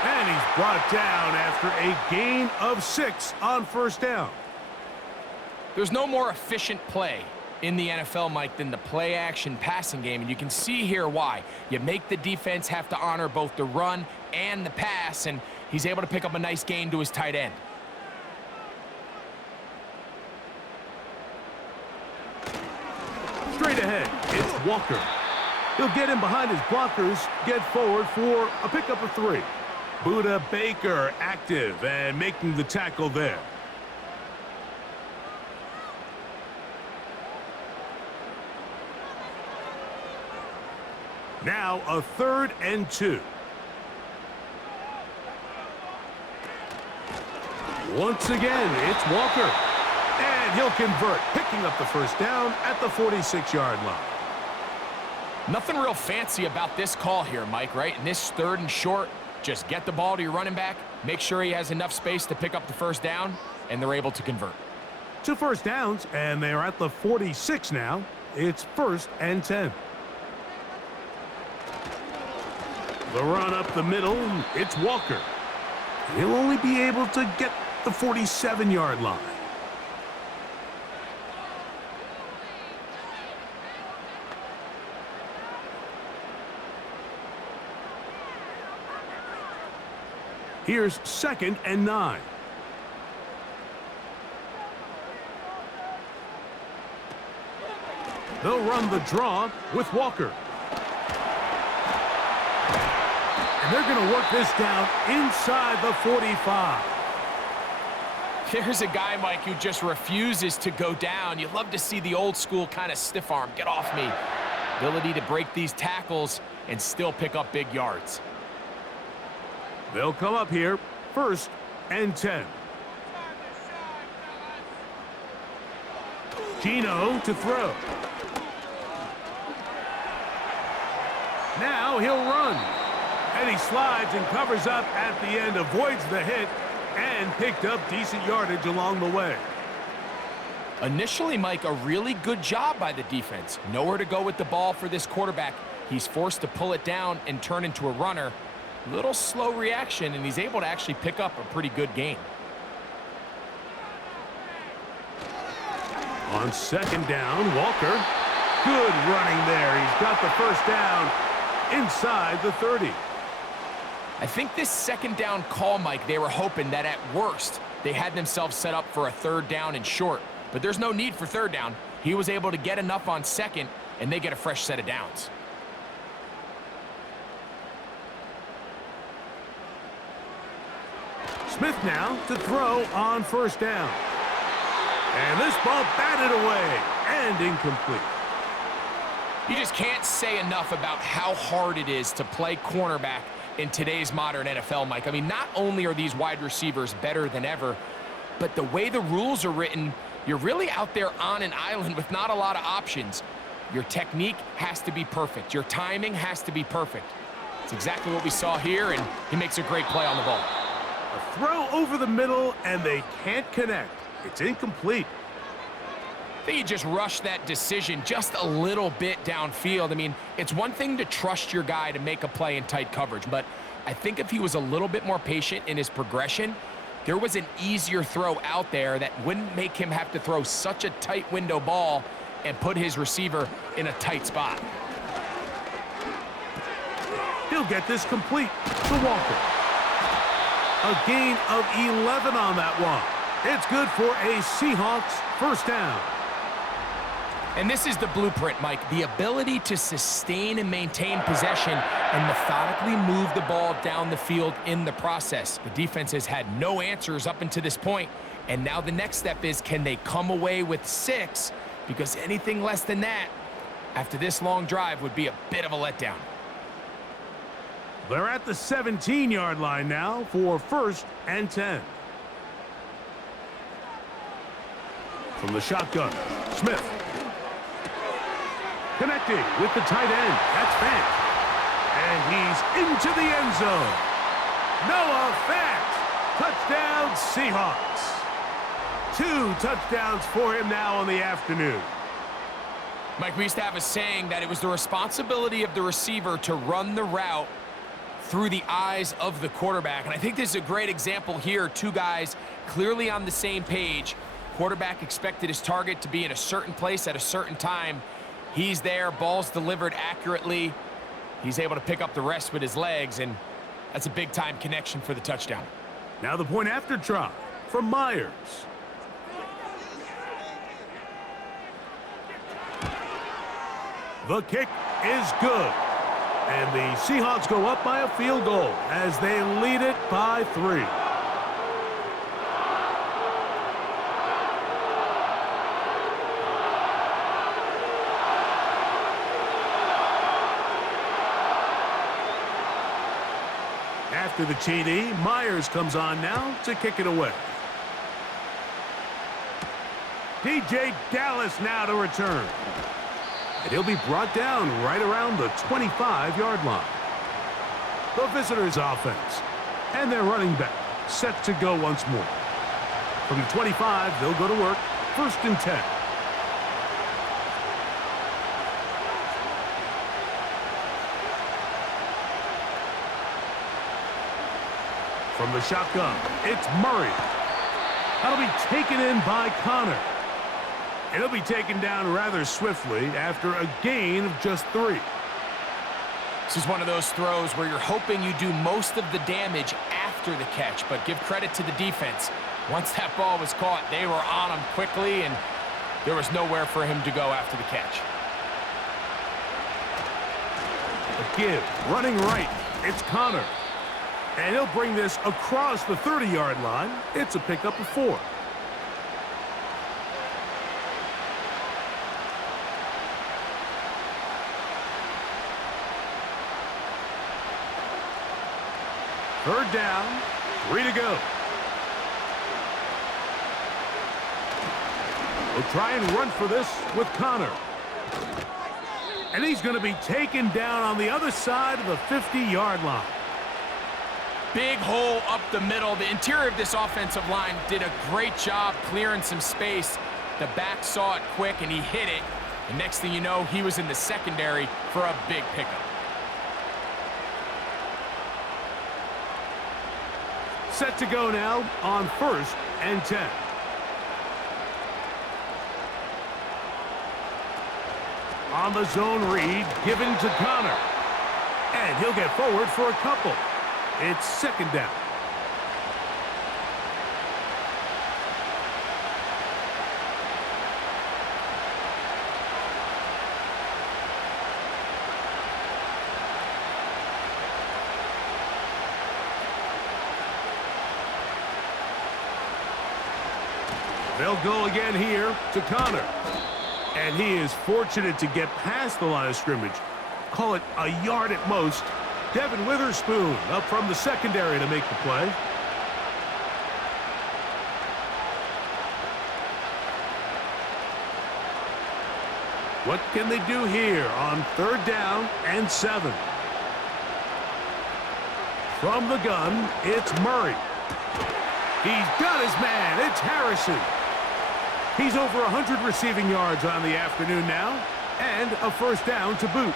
And he's brought down after a gain of 6 on 1st down. There's no more efficient play in the NFL, Mike, than the play-action passing game, and you can see here why. You make the defense have to honor both the run and the pass, and he's able to pick up a nice gain to his tight end. Straight ahead, it's Walker. He'll get in behind his blockers, get forward for a pickup of 3. Buda Baker active and making the tackle there. Now a 3rd and 2. Once again, it's Walker. And he'll convert, picking up the 1st down at the 46-yard line. Nothing real fancy about this call here, Mike, right? In this 3rd and short, Just get the ball to your running back, make sure he has enough space to pick up the first down, and they're able to convert. 2 first downs, and they're at the 46 now. It's 1st and 10. The run up the middle, it's Walker. He'll only be able to get the 47-yard line. Here's 2nd and 9. They'll run the draw with Walker. And they're going to work this down inside the 45. Here's a guy, Mike, who just refuses to go down. You love to see the old school kind of stiff arm. Get off me. Ability to break these tackles and still pick up big yards. They'll come up here, 1st and 10. Gino to throw. Now he'll run. And he slides and covers up at the end, avoids the hit, and picked up decent yardage along the way. Initially, Mike, a really good job by the defense. Nowhere to go with the ball for this quarterback. He's forced to pull it down and turn into a runner. Little slow reaction, and he's able to actually pick up a pretty good gain. On 2nd down, Walker. Good running there. He's got the first down inside the 30. I think this 2nd down call, Mike, they were hoping that at worst they had themselves set up for a 3rd down and short. But there's no need for 3rd down. He was able to get enough on 2nd, and they get a fresh set of downs. Smith now to throw on 1st down. And this ball batted away and incomplete. You just can't say enough about how hard it is to play cornerback in today's modern NFL, Mike. I mean, not only are these wide receivers better than ever, but the way the rules are written, you're really out there on an island with not a lot of options. Your technique has to be perfect. Your timing has to be perfect. It's exactly what we saw here, and he makes a great play on the ball. A throw over the middle, and they can't connect. It's incomplete. I think he just rushed that decision just a little bit downfield. I mean, it's one thing to trust your guy to make a play in tight coverage, but I think if he was a little bit more patient in his progression, there was an easier throw out there that wouldn't make him have to throw such a tight window ball and put his receiver in a tight spot. He'll get this complete to Walker. A gain of 11 on that one. It's good for a Seahawks 1st down. And this is the blueprint, Mike. The ability to sustain and maintain possession and methodically move the ball down the field in the process. The defense has had no answers up until this point, and now the next step is, can they come away with 6? Because anything less than that, after this long drive, would be a bit of a letdown. They're at the 17-yard line now for 1st and 10. From the shotgun, Smith. Connecting with the tight end. That's Fant. And he's into the end zone. Noah Fant. Touchdown, Seahawks. 2 touchdowns for him now on the afternoon. Mike, we used to have a saying that it was the responsibility of the receiver to run the route through the eyes of the quarterback. And I think this is a great example here. 2 guys clearly on the same page. Quarterback expected his target to be in a certain place at a certain time. He's there, ball's delivered accurately. He's able to pick up the rest with his legs, and that's a big-time connection for the touchdown. Now the point after try from Myers. The kick is good. And the Seahawks go up by a field goal as they lead it by 3. After the TD, Myers comes on now to kick it away. DJ Dallas now to return. And he'll be brought down right around the 25-yard line. the visitors' offense. And their running back set to go once more. From the 25, they'll go to work. 1st and 10. From the shotgun, it's Murray. That'll be taken in by Connor. It'll be taken down rather swiftly after a gain of just 3. This is one of those throws where you're hoping you do most of the damage after the catch, but give credit to the defense. Once that ball was caught, they were on him quickly, and there was nowhere for him to go after the catch. A give, running right, it's Connor. And he'll bring this across the 30-yard line. It's a pickup of 4. Third down, 3 to go. We'll try and run for this with Connor. And he's going to be taken down on the other side of the 50-yard line. Big hole up the middle. The interior of this offensive line did a great job clearing some space. The back saw it quick, and he hit it. And next thing you know, he was in the secondary for a big pickup. Set to go now on 1st and 10. On the zone read, given to Connor. And he'll get forward for a couple. It's 2nd down. They'll go again here to Connor. And he is fortunate to get past the line of scrimmage. Call it a yard at most. Devin Witherspoon up from the secondary to make the play. What can they do here on 3rd down and 7? From the gun, it's Murray. He's got his man. It's Harrison. He's over 100 receiving yards on the afternoon now, and a 1st down to boot.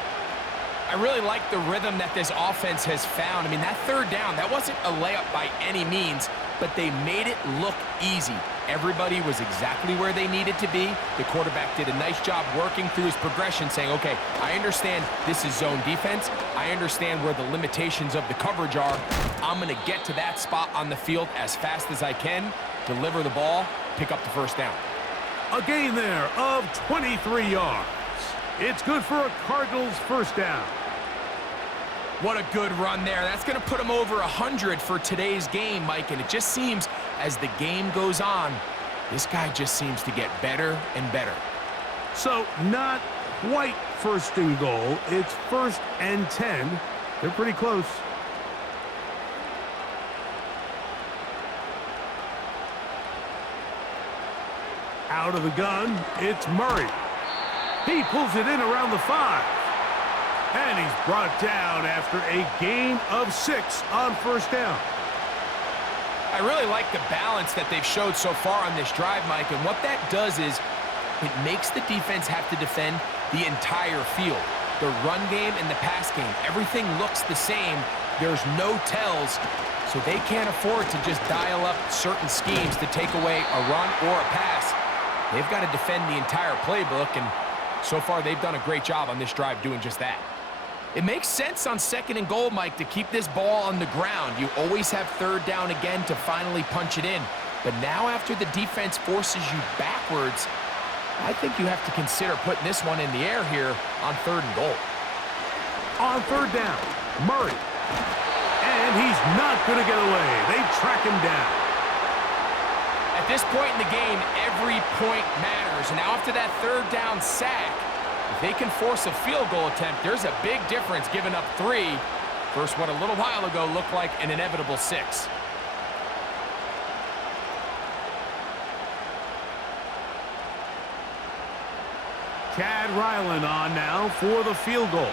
I really like the rhythm that this offense has found. I mean, that 3rd down, that wasn't a layup by any means, but they made it look easy. Everybody was exactly where they needed to be. The quarterback did a nice job working through his progression, saying, okay, I understand this is zone defense. I understand where the limitations of the coverage are. I'm going to get to that spot on the field as fast as I can, deliver the ball, pick up the 1st down. A gain there of 23 yards. It's good for a Cardinals 1st down. What a good run there. That's going to put him over 100 for today's game, Mike. And it just seems as the game goes on, this guy just seems to get better and better. So not quite 1st and goal. It's 1st and 10. They're pretty close. Out of the gun, it's Murray. He pulls it in around the 5. And he's brought down after a gain of 6 on 1st down. I really like the balance that they've showed so far on this drive, Mike. And what that does is it makes the defense have to defend the entire field. The run game and the pass game, everything looks the same. There's no tells, so they can't afford to just dial up certain schemes to take away a run or a pass. They've got to defend the entire playbook, and so far they've done a great job on this drive doing just that. It makes sense on 2nd and goal, Mike, to keep this ball on the ground. You always have 3rd down again to finally punch it in. But now after the defense forces you backwards, I think you have to consider putting this one in the air here on 3rd and goal. On 3rd down, Murray. And he's not going to get away. They track him down. At this point in the game, every point matters. And now after that 3rd down sack, if they can force a field goal attempt, there's a big difference giving up 3 versus what a little while ago looked like an inevitable 6. Chad Ryland on now for the field goal.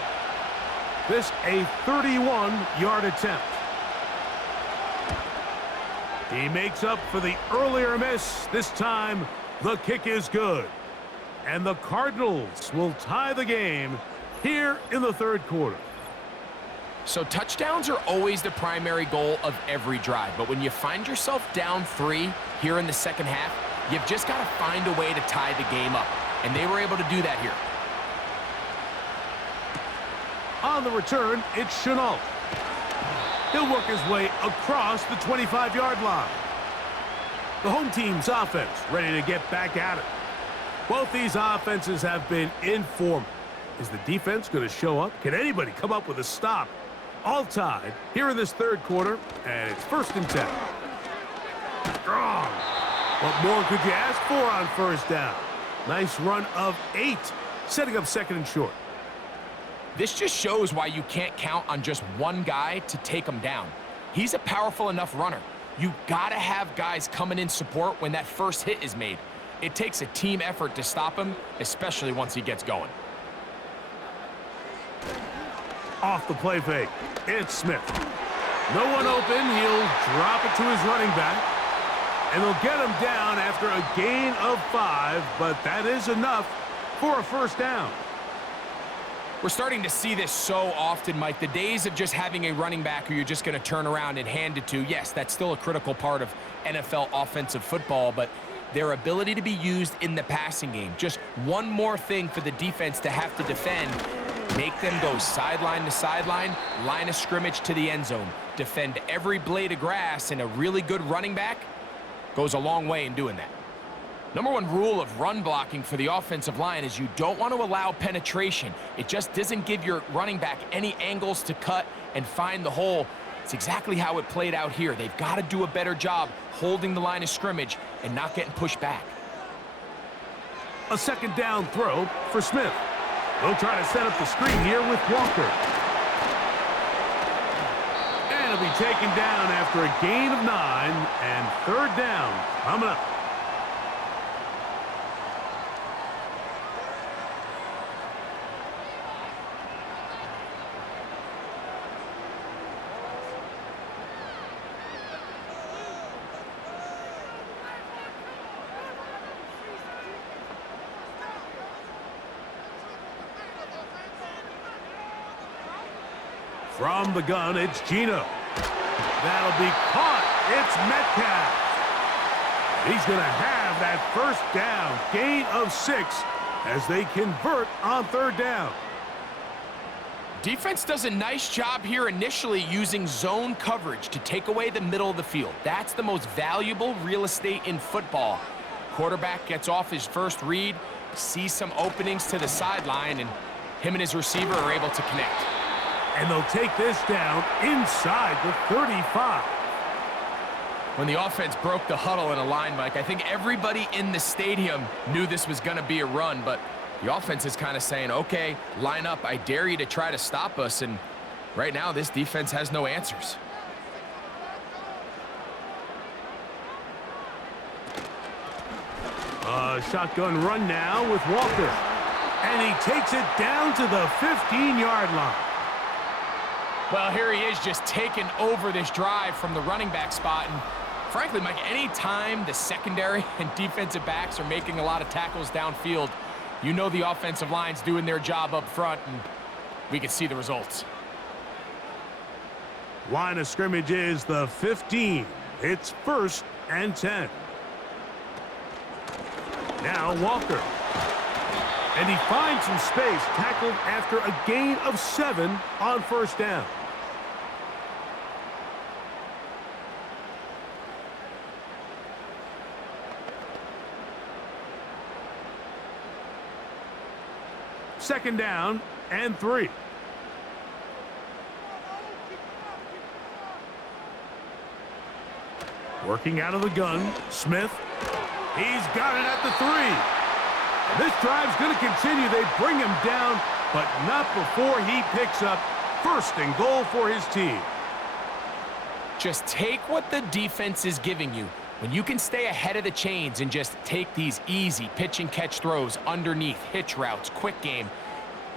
this a 31-yard attempt. He makes up for the earlier miss. This time, the kick is good. And the Cardinals will tie the game here in the third quarter. So touchdowns are always the primary goal of every drive. But when you find yourself down 3 here in the second half, you've just got to find a way to tie the game up. And they were able to do that here. On the return, it's Chenault. He'll work his way across the 25-yard line. The home team's offense ready to get back at it. Both these offenses have been in form. Is the defense going to show up? Can anybody come up with a stop? All tied here in this third quarter, and it's 1st and 10. Strong. What more could you ask for on first down? Nice run of 8, setting up 2nd and short. This just shows why you can't count on just one guy to take him down. He's a powerful enough runner. You gotta have guys coming in support when that first hit is made. It takes a team effort to stop him, especially once he gets going. Off the play fake, it's Smith. No one open, he'll drop it to his running back. And they'll get him down after a gain of 5, but that is enough for a first down. We're starting to see this so often, Mike. The days of just having a running back who you're just going to turn around and hand it to, yes, that's still a critical part of NFL offensive football, but their ability to be used in the passing game, just one more thing for the defense to have to defend, make them go sideline to sideline, line of scrimmage to the end zone, defend every blade of grass, and a really good running back goes a long way in doing that. Number one rule of run blocking for the offensive line is you don't want to allow penetration. It just doesn't give your running back any angles to cut and find the hole. It's exactly how it played out here. They've got to do a better job holding the line of scrimmage and not getting pushed back. A 2nd down throw for Smith. They'll try to set up the screen here with Walker. And it'll be taken down after a gain of 9, and 3rd down coming up. From the gun, it's Gino. That'll be caught. It's Metcalf. He's going to have that first down. Gain of 6 as they convert on 3rd down. Defense does a nice job here initially using zone coverage to take away the middle of the field. That's the most valuable real estate in football. Quarterback gets off his first read, sees some openings to the sideline, and him and his receiver are able to connect. And they'll take this down inside the 35. When the offense broke the huddle in a line, Mike, I think everybody in the stadium knew this was going to be a run, but the offense is kind of saying, okay, line up. I dare you to try to stop us. And right now, this defense has no answers. Shotgun run now with Walker. And he takes it down to the 15-yard line. Well, here he is just taking over this drive from the running back spot. And frankly, Mike, any time the secondary and defensive backs are making a lot of tackles downfield, you know the offensive line's doing their job up front, and we can see the results. Line of scrimmage is the 15. It's 1st and 10. Now Walker. And he finds some space, tackled after a gain of 7 on 1st down. Second down and 3. Working out of the gun, Smith. He's got it at the 3. And this drive's going to continue. They bring him down, but not before he picks up 1st and goal for his team. Just take what the defense is giving you. When you can stay ahead of the chains and just take these easy pitch and catch throws underneath, hitch routes, quick game,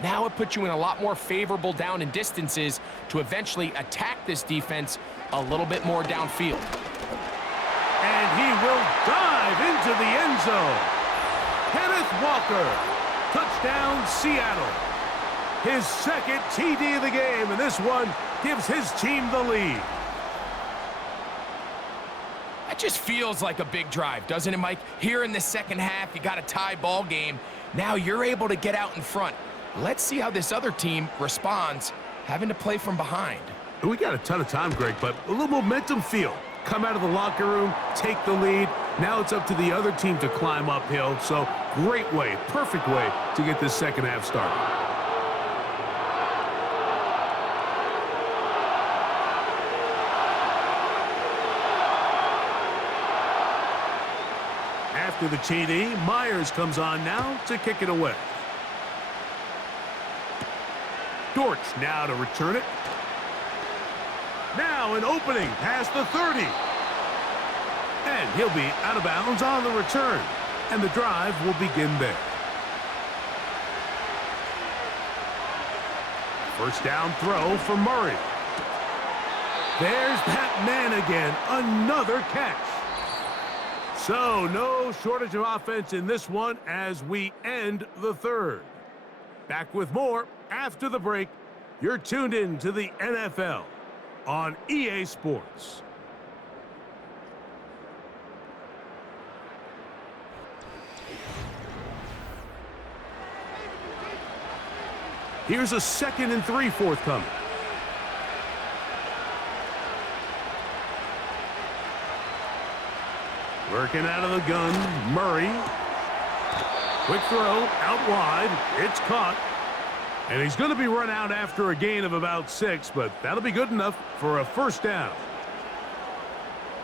Now it puts you in a lot more favorable down and distances to eventually attack this defense a little bit more downfield. And he will dive into the end zone. Kenneth Walker, touchdown Seattle. His second TD of the game, and this one gives his team the lead. That just feels like a big drive, doesn't it, Mike? Here in the second half, you got a tie ball game. Now you're able to get out in front. Let's see how this other team responds, having to play from behind. We got a ton of time, Greg, but a little momentum feel. Come out of the locker room, take the lead. Now it's up to the other team to climb uphill. So great way, perfect way to get this second half started. After the TD, Myers comes on now to kick it away. Dortch now to return it. Now an opening past the 30. And he'll be out of bounds on the return. And the drive will begin there. First down throw for Murray. There's that man again. Another catch. So no shortage of offense in this one as we end the third. Back with more after the break. You're tuned in to the NFL on EA Sports. Here's a 2nd and 3 forthcoming. Working out of the gun, Murray. Quick throw, out wide. It's caught. And he's going to be run out after a gain of about 6, but that'll be good enough for a first down.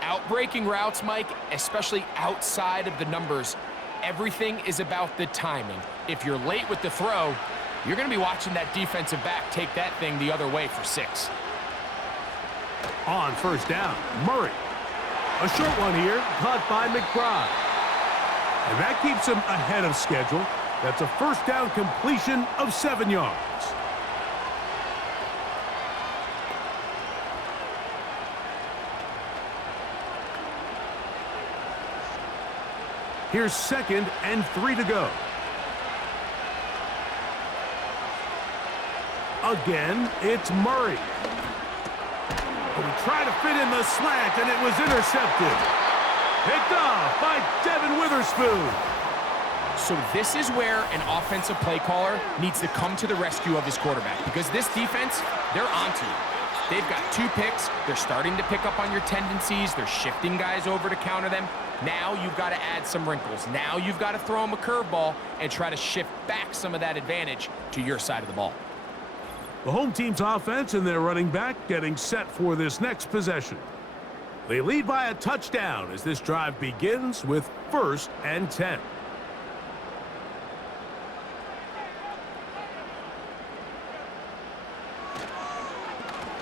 Outbreaking routes, Mike, especially outside of the numbers, everything is about the timing. If you're late with the throw, you're going to be watching that defensive back take that thing the other way for 6. On first down, Murray. A short one here, caught by McBride. And that keeps him ahead of schedule. That's a first down completion of 7 yards. Here's 2nd and 3 to go. Again, it's Murray. We try to fit in the slant, and it was intercepted. Picked off by Devin Witherspoon. So this is where an offensive play caller needs to come to the rescue of his quarterback, because this defense, they're onto you. They've got 2 picks. They're starting to pick up on your tendencies. They're shifting guys over to counter them. Now you've got to add some wrinkles. Now you've got to throw them a curveball and try to shift back some of that advantage to your side of the ball. The home team's offense and their running back getting set for this next possession. They lead by a touchdown as this drive begins with 1st and 10.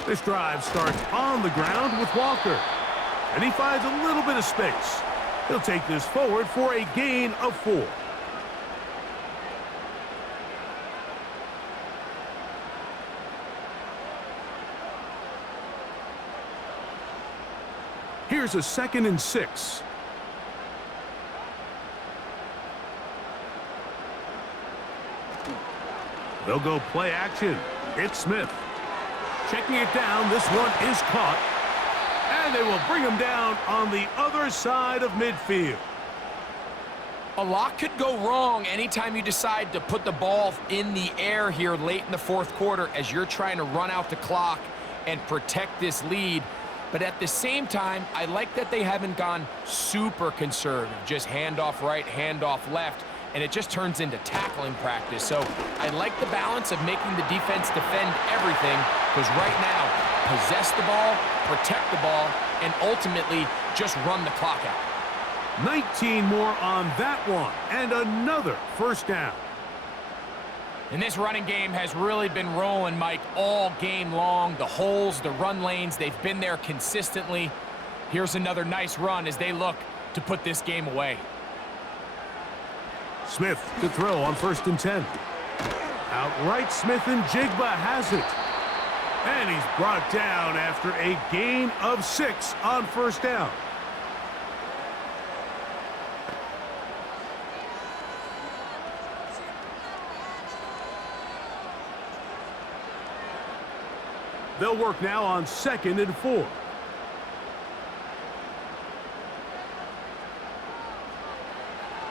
This drive starts on the ground with Walker. And he finds a little bit of space. He'll take this forward for a gain of 4. Here's a 2nd and 6. They'll go play action. It's Smith. Checking it down, this one is caught. And they will bring him down on the other side of midfield. A lot could go wrong anytime you decide to put the ball in the air here late in the 4th quarter as you're trying to run out the clock and protect this lead. But at the same time, I like that they haven't gone super conservative, just handoff right, handoff left, and it just turns into tackling practice. So I like the balance of making the defense defend everything, because right now, possess the ball, protect the ball, and ultimately just run the clock out. 19 more on that one, and another first down. And this running game has really been rolling, Mike, all game long. The holes, the run lanes, they've been there consistently. Here's another nice run as they look to put this game away. Smith to throw on 1st and 10. Outright Smith and Jigba has it. And he's brought down after a gain of 6 on first down. They'll work now on 2nd and 4.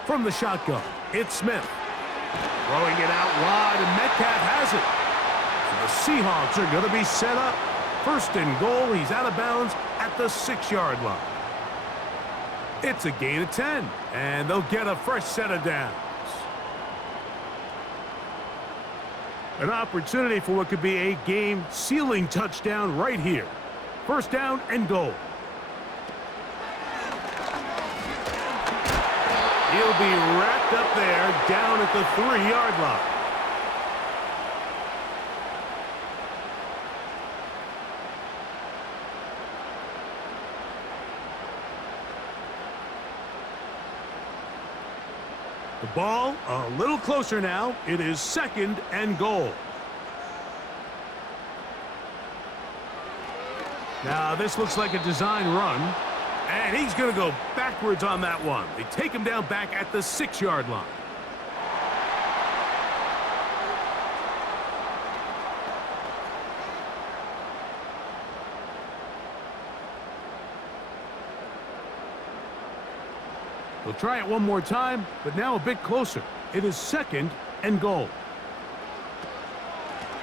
From the shotgun, it's Smith. Throwing it out wide, and Metcalf has it. And the Seahawks are going to be set up. 1st and goal, he's out of bounds at the 6-yard line. It's a gain of 10, and they'll get a fresh set of downs. An opportunity for what could be a game-sealing touchdown right here. 1st down and goal. He'll be wrapped up there down at the 3-yard line. The ball a little closer now. It is 2nd and goal. Now this looks like a design run. And he's going to go backwards on that one. They take him down back at the 6-yard line. They'll try it one more time, but now a bit closer. It is 2nd and goal.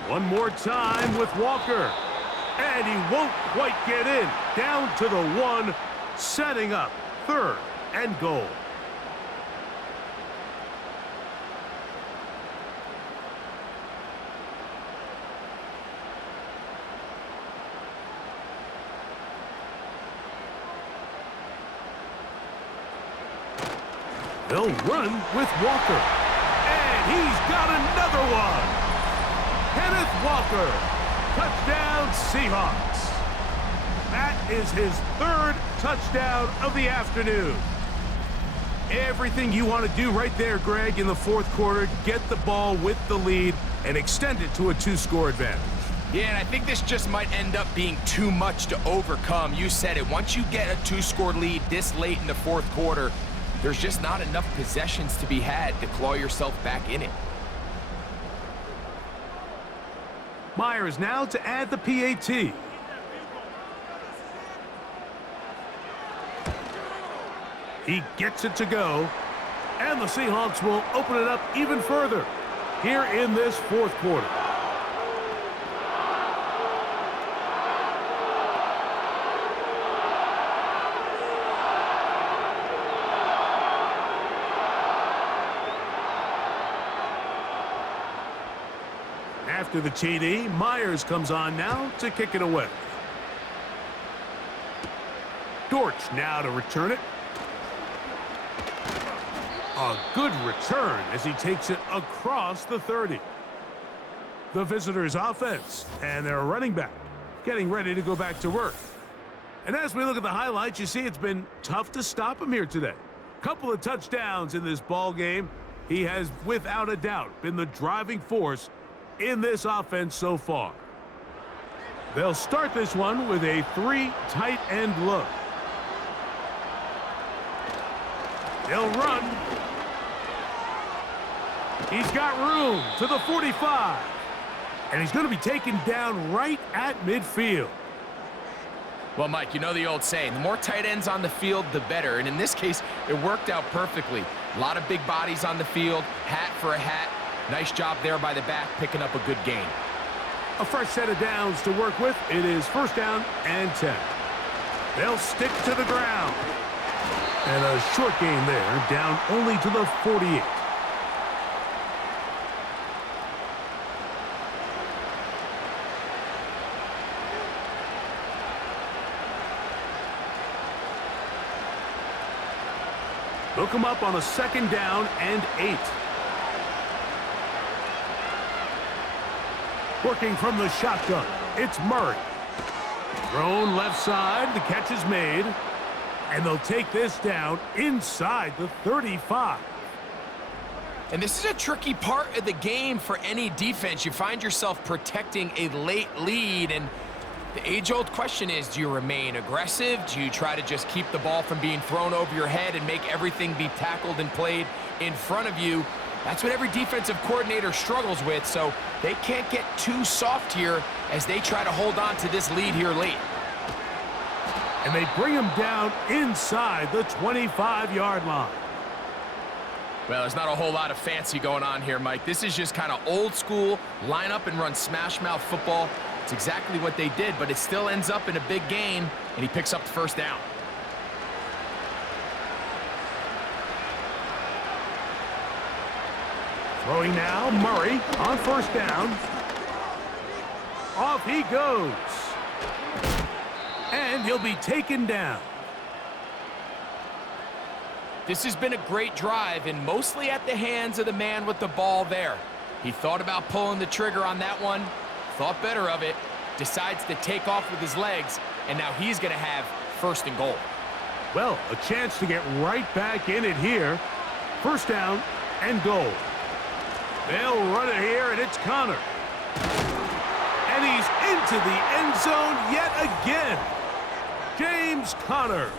One more time with Walker. And he won't quite get in. Down to the 1. Setting up 3rd and goal. They'll run with Walker. And he's got another one. Kenneth Walker. Touchdown Seahawks. That is his 3rd touchdown of the afternoon. Everything you want to do right there, Greg, in the 4th quarter. Get the ball with the lead and extend it to a 2-score advantage. Yeah, and I think this just might end up being too much to overcome. You said it. Once you get a 2-score lead this late in the 4th quarter, there's just not enough possessions to be had to claw yourself back in it. Myers now to add the PAT. He gets it to go, and the Seahawks will open it up even further here in this 4th quarter. After the TD, Myers comes on now to kick it away. Dortch now to return it. A good return as he takes it across the 30. The visitors' offense and their running back getting ready to go back to work. And as we look at the highlights, you see it's been tough to stop him here today. Couple of touchdowns in this ball game. He has, without a doubt, been the driving force in this offense so far. They'll start this one with a 3 tight end look. They'll run. He's got room to the 45. And he's going to be taken down right at midfield. Well, Mike, you know the old saying, the more tight ends on the field, the better. And in this case, it worked out perfectly. A lot of big bodies on the field, hat for a hat. Nice job there by the back, picking up a good gain. A fresh set of downs to work with. It is 1st down and 10. They'll stick to the ground. And a short gain there, down only to the 48. They'll come up on a 2nd down and 8. Working from the shotgun, it's Murray. Thrown left side, the catch is made. And they'll take this down inside the 35. And this is a tricky part of the game for any defense. You find yourself protecting a late lead, and the age-old question is, do you remain aggressive? Do you try to just keep the ball from being thrown over your head and make everything be tackled and played in front of you? That's what every defensive coordinator struggles with, so they can't get too soft here as they try to hold on to this lead here late. And they bring him down inside the 25-yard line. Well, there's not a whole lot of fancy going on here, Mike. This is just kind of old school, line up and run smash mouth football. It's exactly what they did, but it still ends up in a big gain, and he picks up the first down. Throwing now, Murray on first down. Off he goes. And he'll be taken down. This has been a great drive, and mostly at the hands of the man with the ball there. He thought about pulling the trigger on that one, thought better of it, decides to take off with his legs, and now he's going to have first and goal. Well, a chance to get right back in it here. First down and goal. They'll run it here, and it's Connor. And he's into the end zone yet again. James Conner.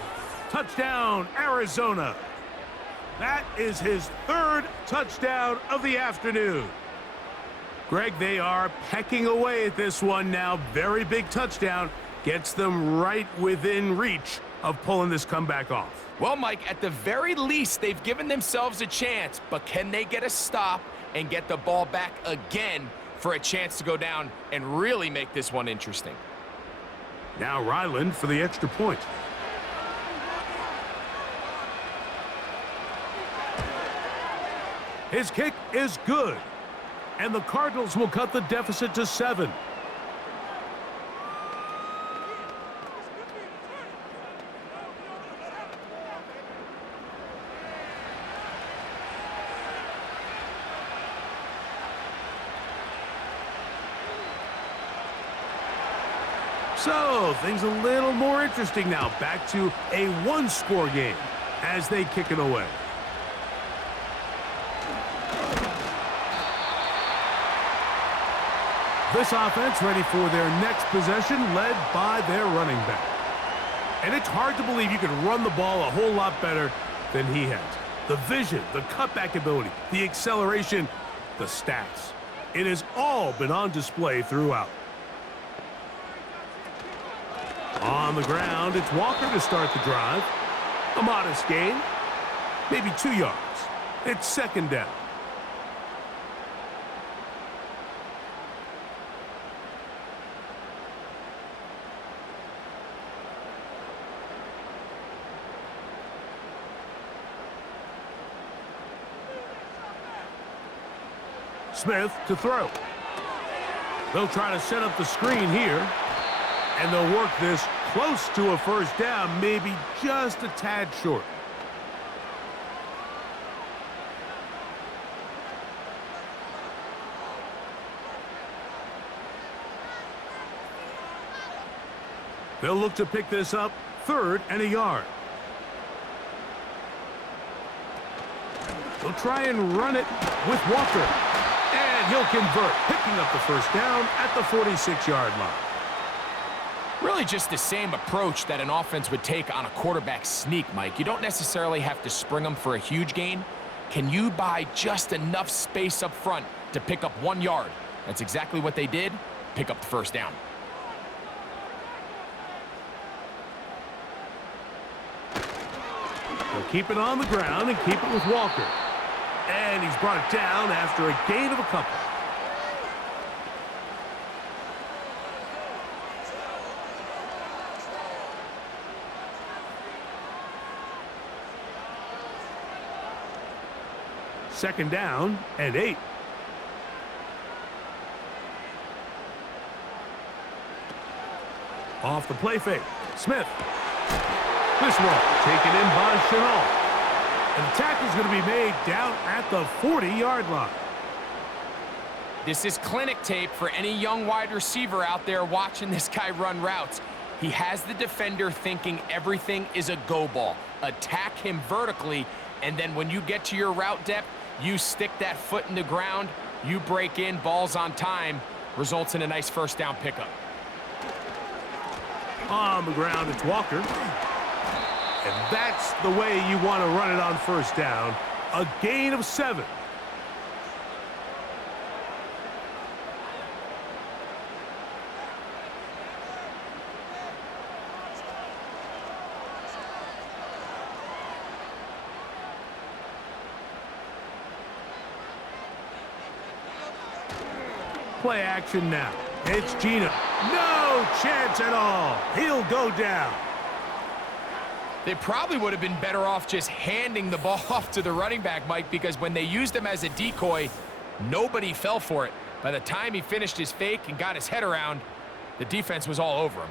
Touchdown, Arizona. That is his third touchdown of the afternoon. Greg, they are pecking away at this one now. Very big touchdown. Gets them right within reach of pulling this comeback off. Well, Mike, at the very least, they've given themselves a chance, but can they get a stop and get the ball back again for a chance to go down and really make this one interesting? Now Ryland for the extra point. His kick is good. And the Cardinals will cut the deficit to 7. So, things a little more interesting now. Back to a one-score game as they kick it away. This offense ready for their next possession, led by their running back. And it's hard to believe you can run the ball a whole lot better than he has. The vision, the cutback ability, the acceleration, the stats. It has all been on display throughout. On the ground, it's Walker to start the drive. A modest gain, maybe 2 yards. It's second down. Smith to throw. They'll try to set up the screen here. And they'll work this close to a first down, maybe just a tad short. They'll look to pick this up, 3rd and a yard. They'll try and run it with Walker. And he'll convert, picking up the first down at the 46-yard line. Really just the same approach that an offense would take on a quarterback sneak, Mike. You don't necessarily have to spring them for a huge gain. Can you buy just enough space up front to pick up 1 yard? That's exactly what they did. Pick up the first down. They'll keep it on the ground and keep it with Walker. And he's brought it down after a gain of a couple. Second down and 8. Off the play fake. Smith. This one taken in by Chenal. And the tackle's going to be made down at the 40-yard line. This is clinic tape for any young wide receiver out there watching this guy run routes. He has the defender thinking everything is a go ball. Attack him vertically, and then when you get to your route depth, You stick that foot in the ground, you break in, balls on time, results in a nice first down pickup. On the ground, it's Walker. And that's the way you want to run it on first down. A gain of 7. Play action now. It's Gino. No chance at all. He'll go down. They probably would have been better off just handing the ball off to the running back, Mike, because when they used him as a decoy, nobody fell for it. By the time he finished his fake and got his head around, the defense was all over him.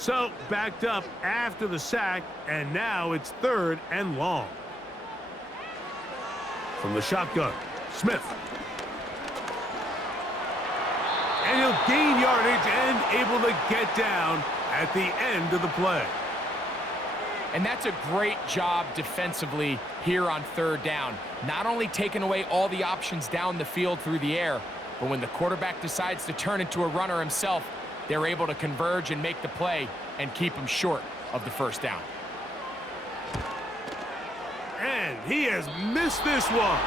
So, backed up after the sack, and now it's 3rd and long. From the shotgun, Smith. And he'll gain yardage and able to get down at the end of the play. And that's a great job defensively here on 3rd down. Not only taking away all the options down the field through the air, but when the quarterback decides to turn into a runner himself, they're able to converge and make the play and keep him short of the first down. And he has missed this one.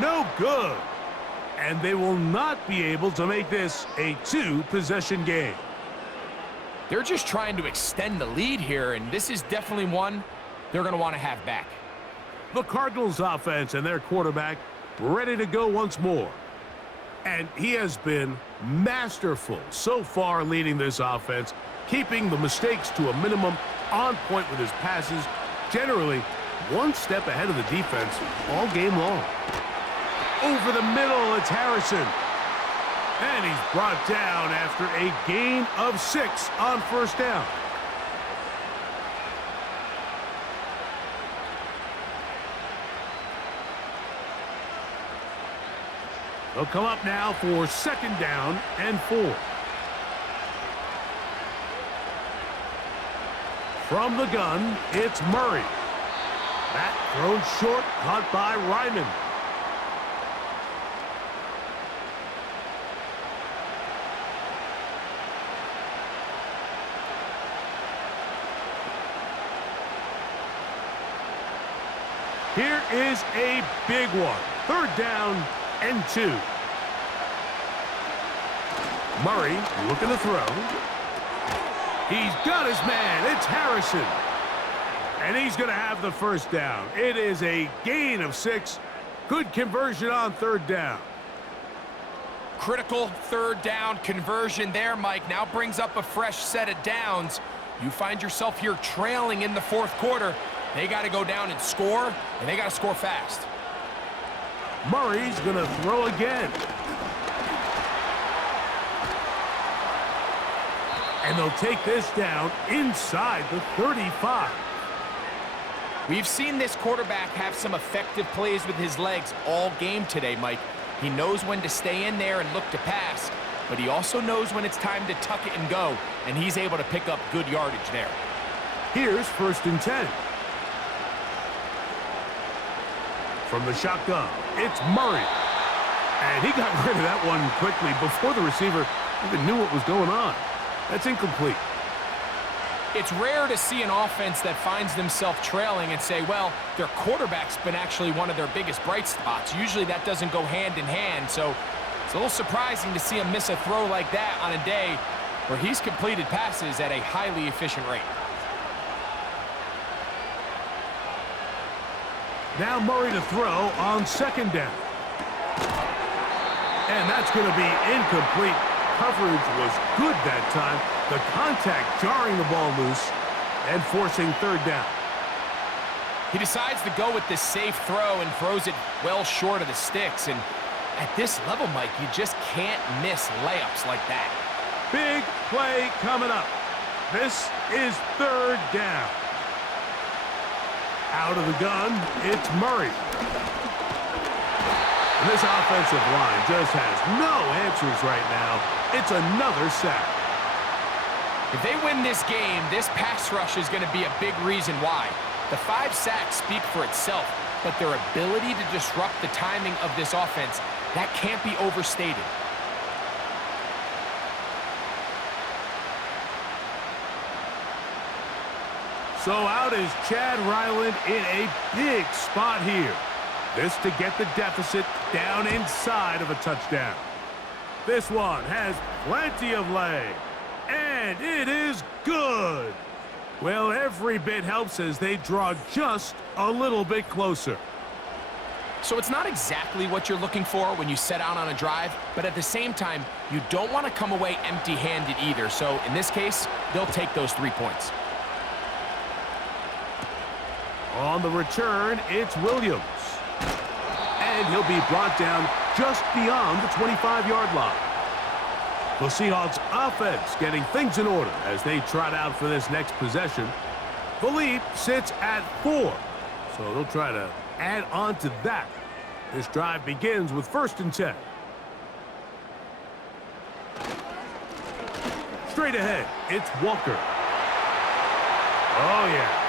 No good. And they will not be able to make this a 2-possession game. They're just trying to extend the lead here, and this is definitely one they're going to want to have back. The Cardinals offense and their quarterback ready to go once more. And he has been masterful so far leading this offense, keeping the mistakes to a minimum, on point with his passes, generally one step ahead of the defense all game long. Over the middle, it's Harrison. And he's brought down after a gain of 6 on first down. They'll come up now for 2nd down and 4. From the gun, it's Murray. That thrown short, caught by Ryman. Here is a big one. 3rd down and 2. Murray looking to throw. He's got his man. It's Harrison. And he's going to have the first down. It is a gain of 6. Good conversion on 3rd down. Critical 3rd down conversion there, Mike. Now brings up a fresh set of downs. You find yourself here trailing in the 4th quarter. They got to go down and score, and they got to score fast. Murray's going to throw again. And they'll take this down inside the 35. We've seen this quarterback have some effective plays with his legs all game today, Mike. He knows when to stay in there and look to pass, but he also knows when it's time to tuck it and go, and he's able to pick up good yardage there. Here's 1st and 10. From the shotgun, it's Murray. And he got rid of that one quickly before the receiver even knew what was going on. That's incomplete. It's rare to see an offense that finds themselves trailing and say, well, their quarterback's been actually one of their biggest bright spots. Usually that doesn't go hand in hand, so it's a little surprising to see him miss a throw like that on a day where he's completed passes at a highly efficient rate. Now Murray to throw on 2nd down. And that's going to be incomplete. Coverage was good that time. The contact jarring the ball loose and forcing 3rd down. He decides to go with this safe throw and throws it well short of the sticks. And at this level, Mike, you just can't miss layups like that. Big play coming up. This is 3rd down. Out of the gun, it's Murray. And this offensive line just has no answers right now. It's another sack. If they win this game, this pass rush is going to be a big reason why. The 5 sacks speak for itself, but their ability to disrupt the timing of this offense, that can't be overstated. So out is Chad Ryland in a big spot here. This to get the deficit down inside of a touchdown. This one has plenty of leg. And it is good. Well, every bit helps as they draw just a little bit closer. So it's not exactly what you're looking for when you set out on a drive, but at the same time, you don't want to come away empty-handed either. So in this case, they'll take those 3 points. On the return, it's Williams. And he'll be brought down just beyond the 25-yard line. The Seahawks offense getting things in order as they trot out for this next possession. The lead sits at 4, so they'll try to add on to that. This drive begins with 1st and 10. Straight ahead, it's Walker. Oh, yeah.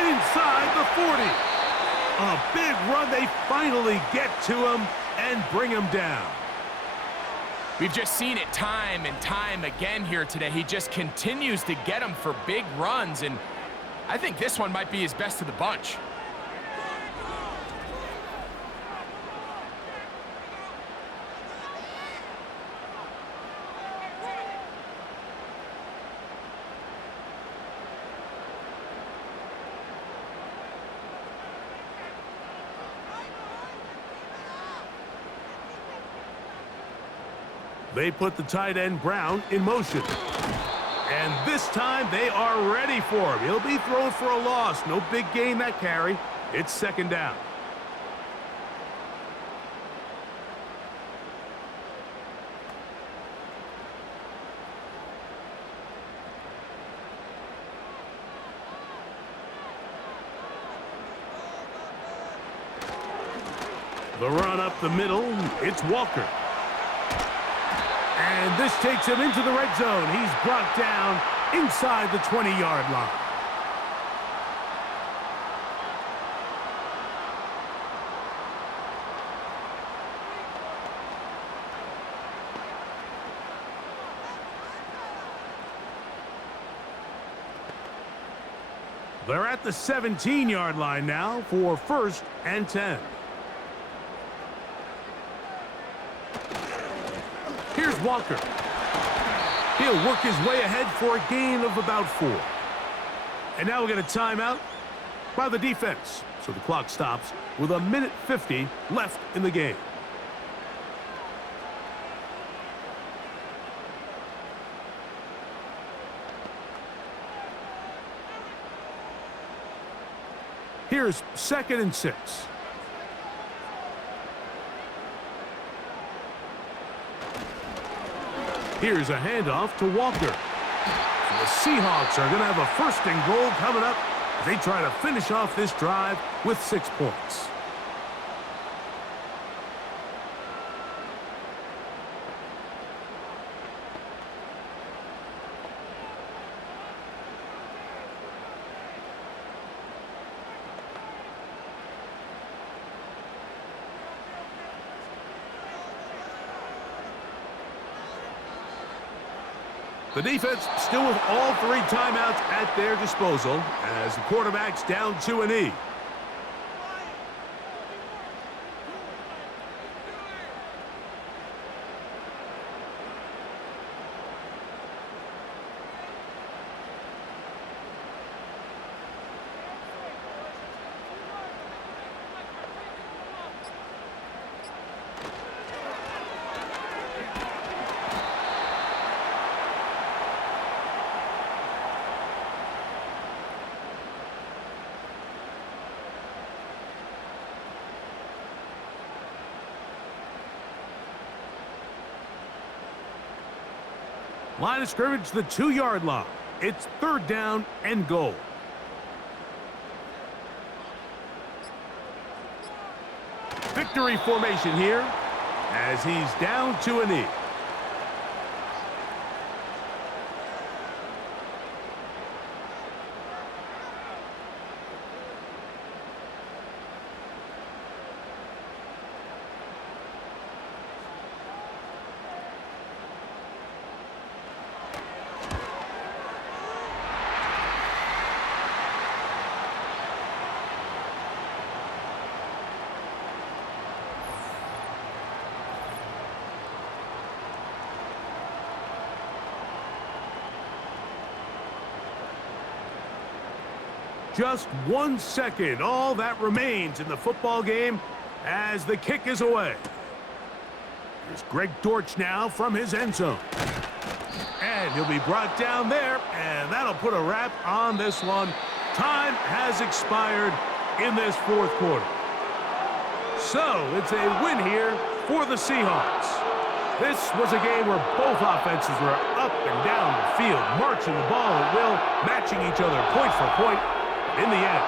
Inside the 40. A big run. They finally get to him and bring him down. We've just seen it time and time again here today. He just continues to get them for big runs, and I think this one might be his best of the bunch. They put the tight end Brown in motion. And this time they are ready for him. He'll be thrown for a loss. No big gain that carry. It's 2nd down. The run up the middle, it's Walker. And this takes him into the red zone. He's brought down inside the 20-yard line. They're at the 17-yard line now for 1st and 10. Here's Walker. He'll work his way ahead for a gain of about 4. And now we get a timeout by the defense. So the clock stops with 1:50 left in the game. Here's 2nd and 6. Here's a handoff to Walker. And the Seahawks are going to have a 1st and goal coming up as they try to finish off this drive with 6 points. The defense still with all 3 timeouts at their disposal as the quarterback's down to a knee. Line of scrimmage, the 2-yard line. It's 3rd down and goal. victory formation here as he's down to a knee. Just 1 second, all that remains in the football game as the kick is away. Here's Greg Dortch now from his end zone. And he'll be brought down there, and that'll put a wrap on this one. Time has expired in this fourth quarter. So it's a win here for the Seahawks. This was a game where both offenses were up and down the field, marching the ball at will, matching each other point for point. In the end,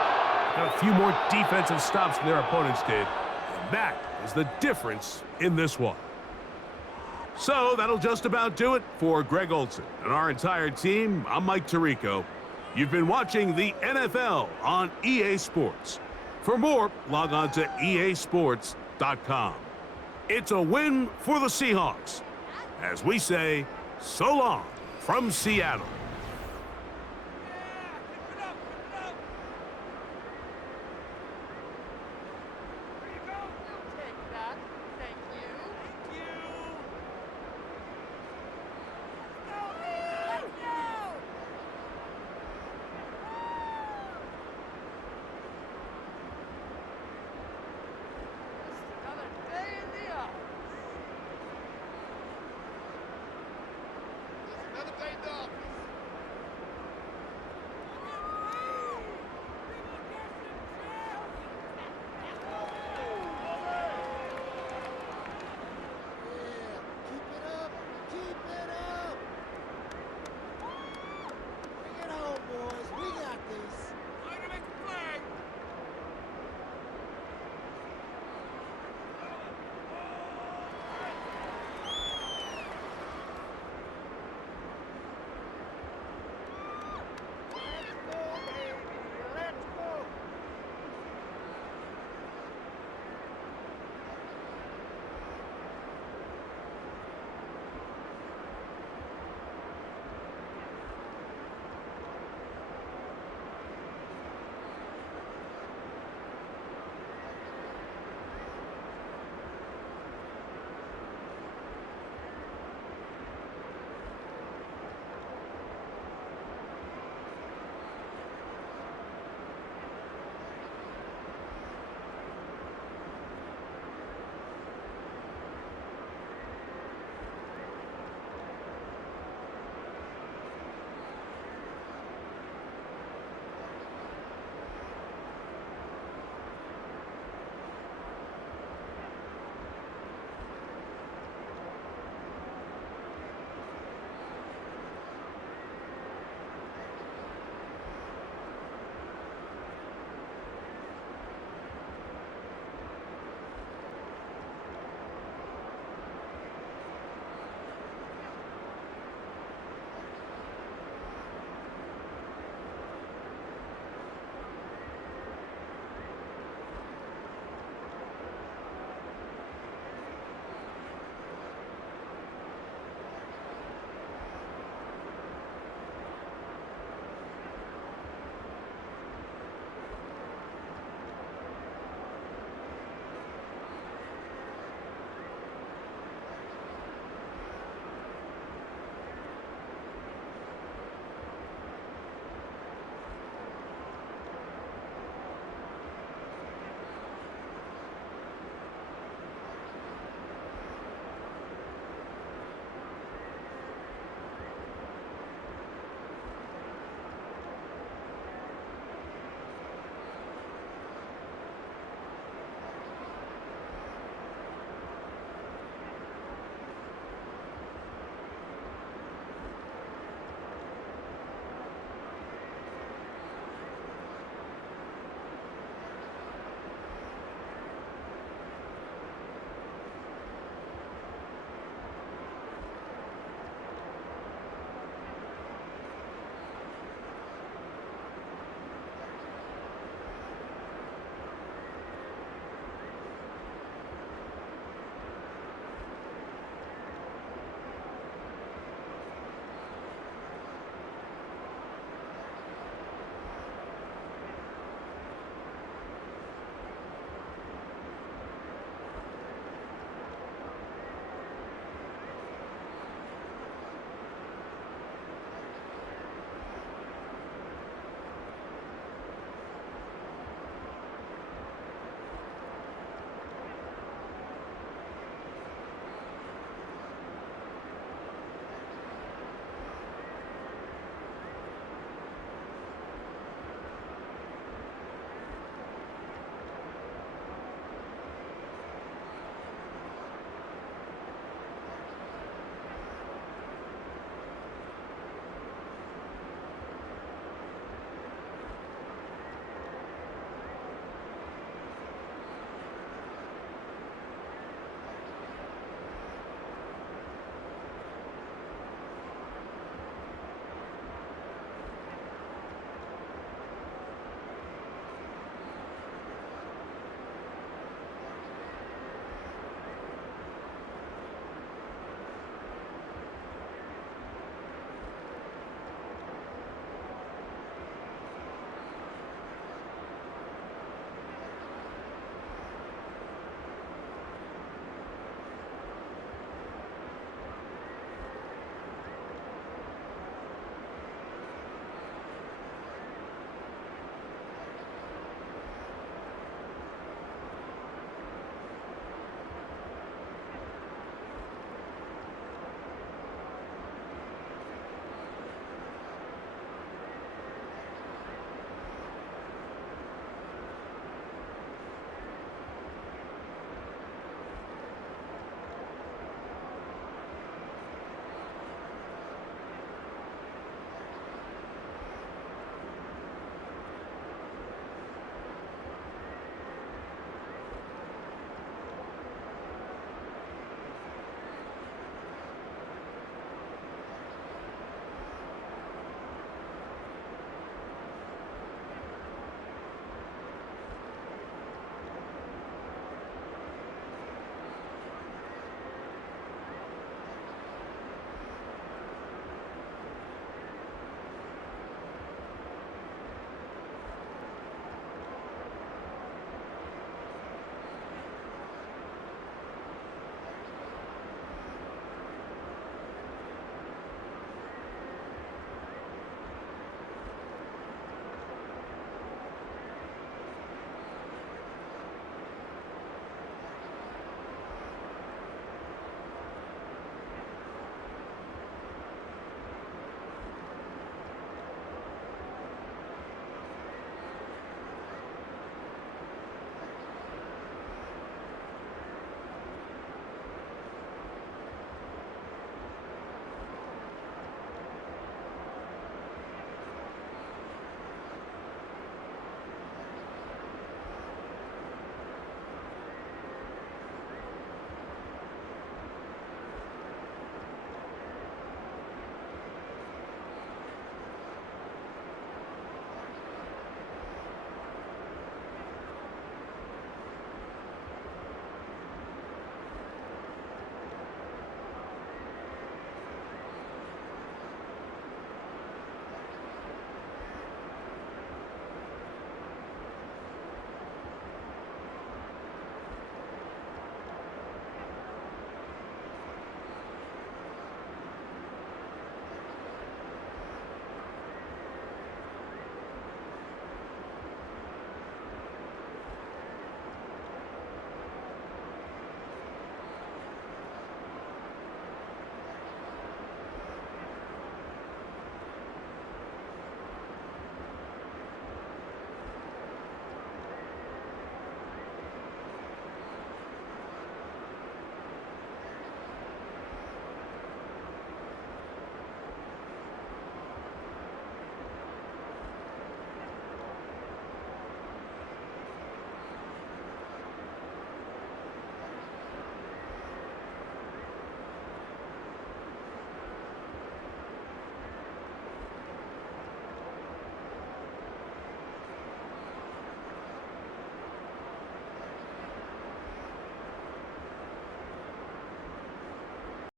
got a few more defensive stops than their opponents did. And that is the difference in this one. So that'll just about do it for Greg Olson and our entire team. I'm Mike Tirico. You've been watching the NFL on EA Sports. For more, log on to easports.com. It's a win for the Seahawks. As we say, so long from Seattle.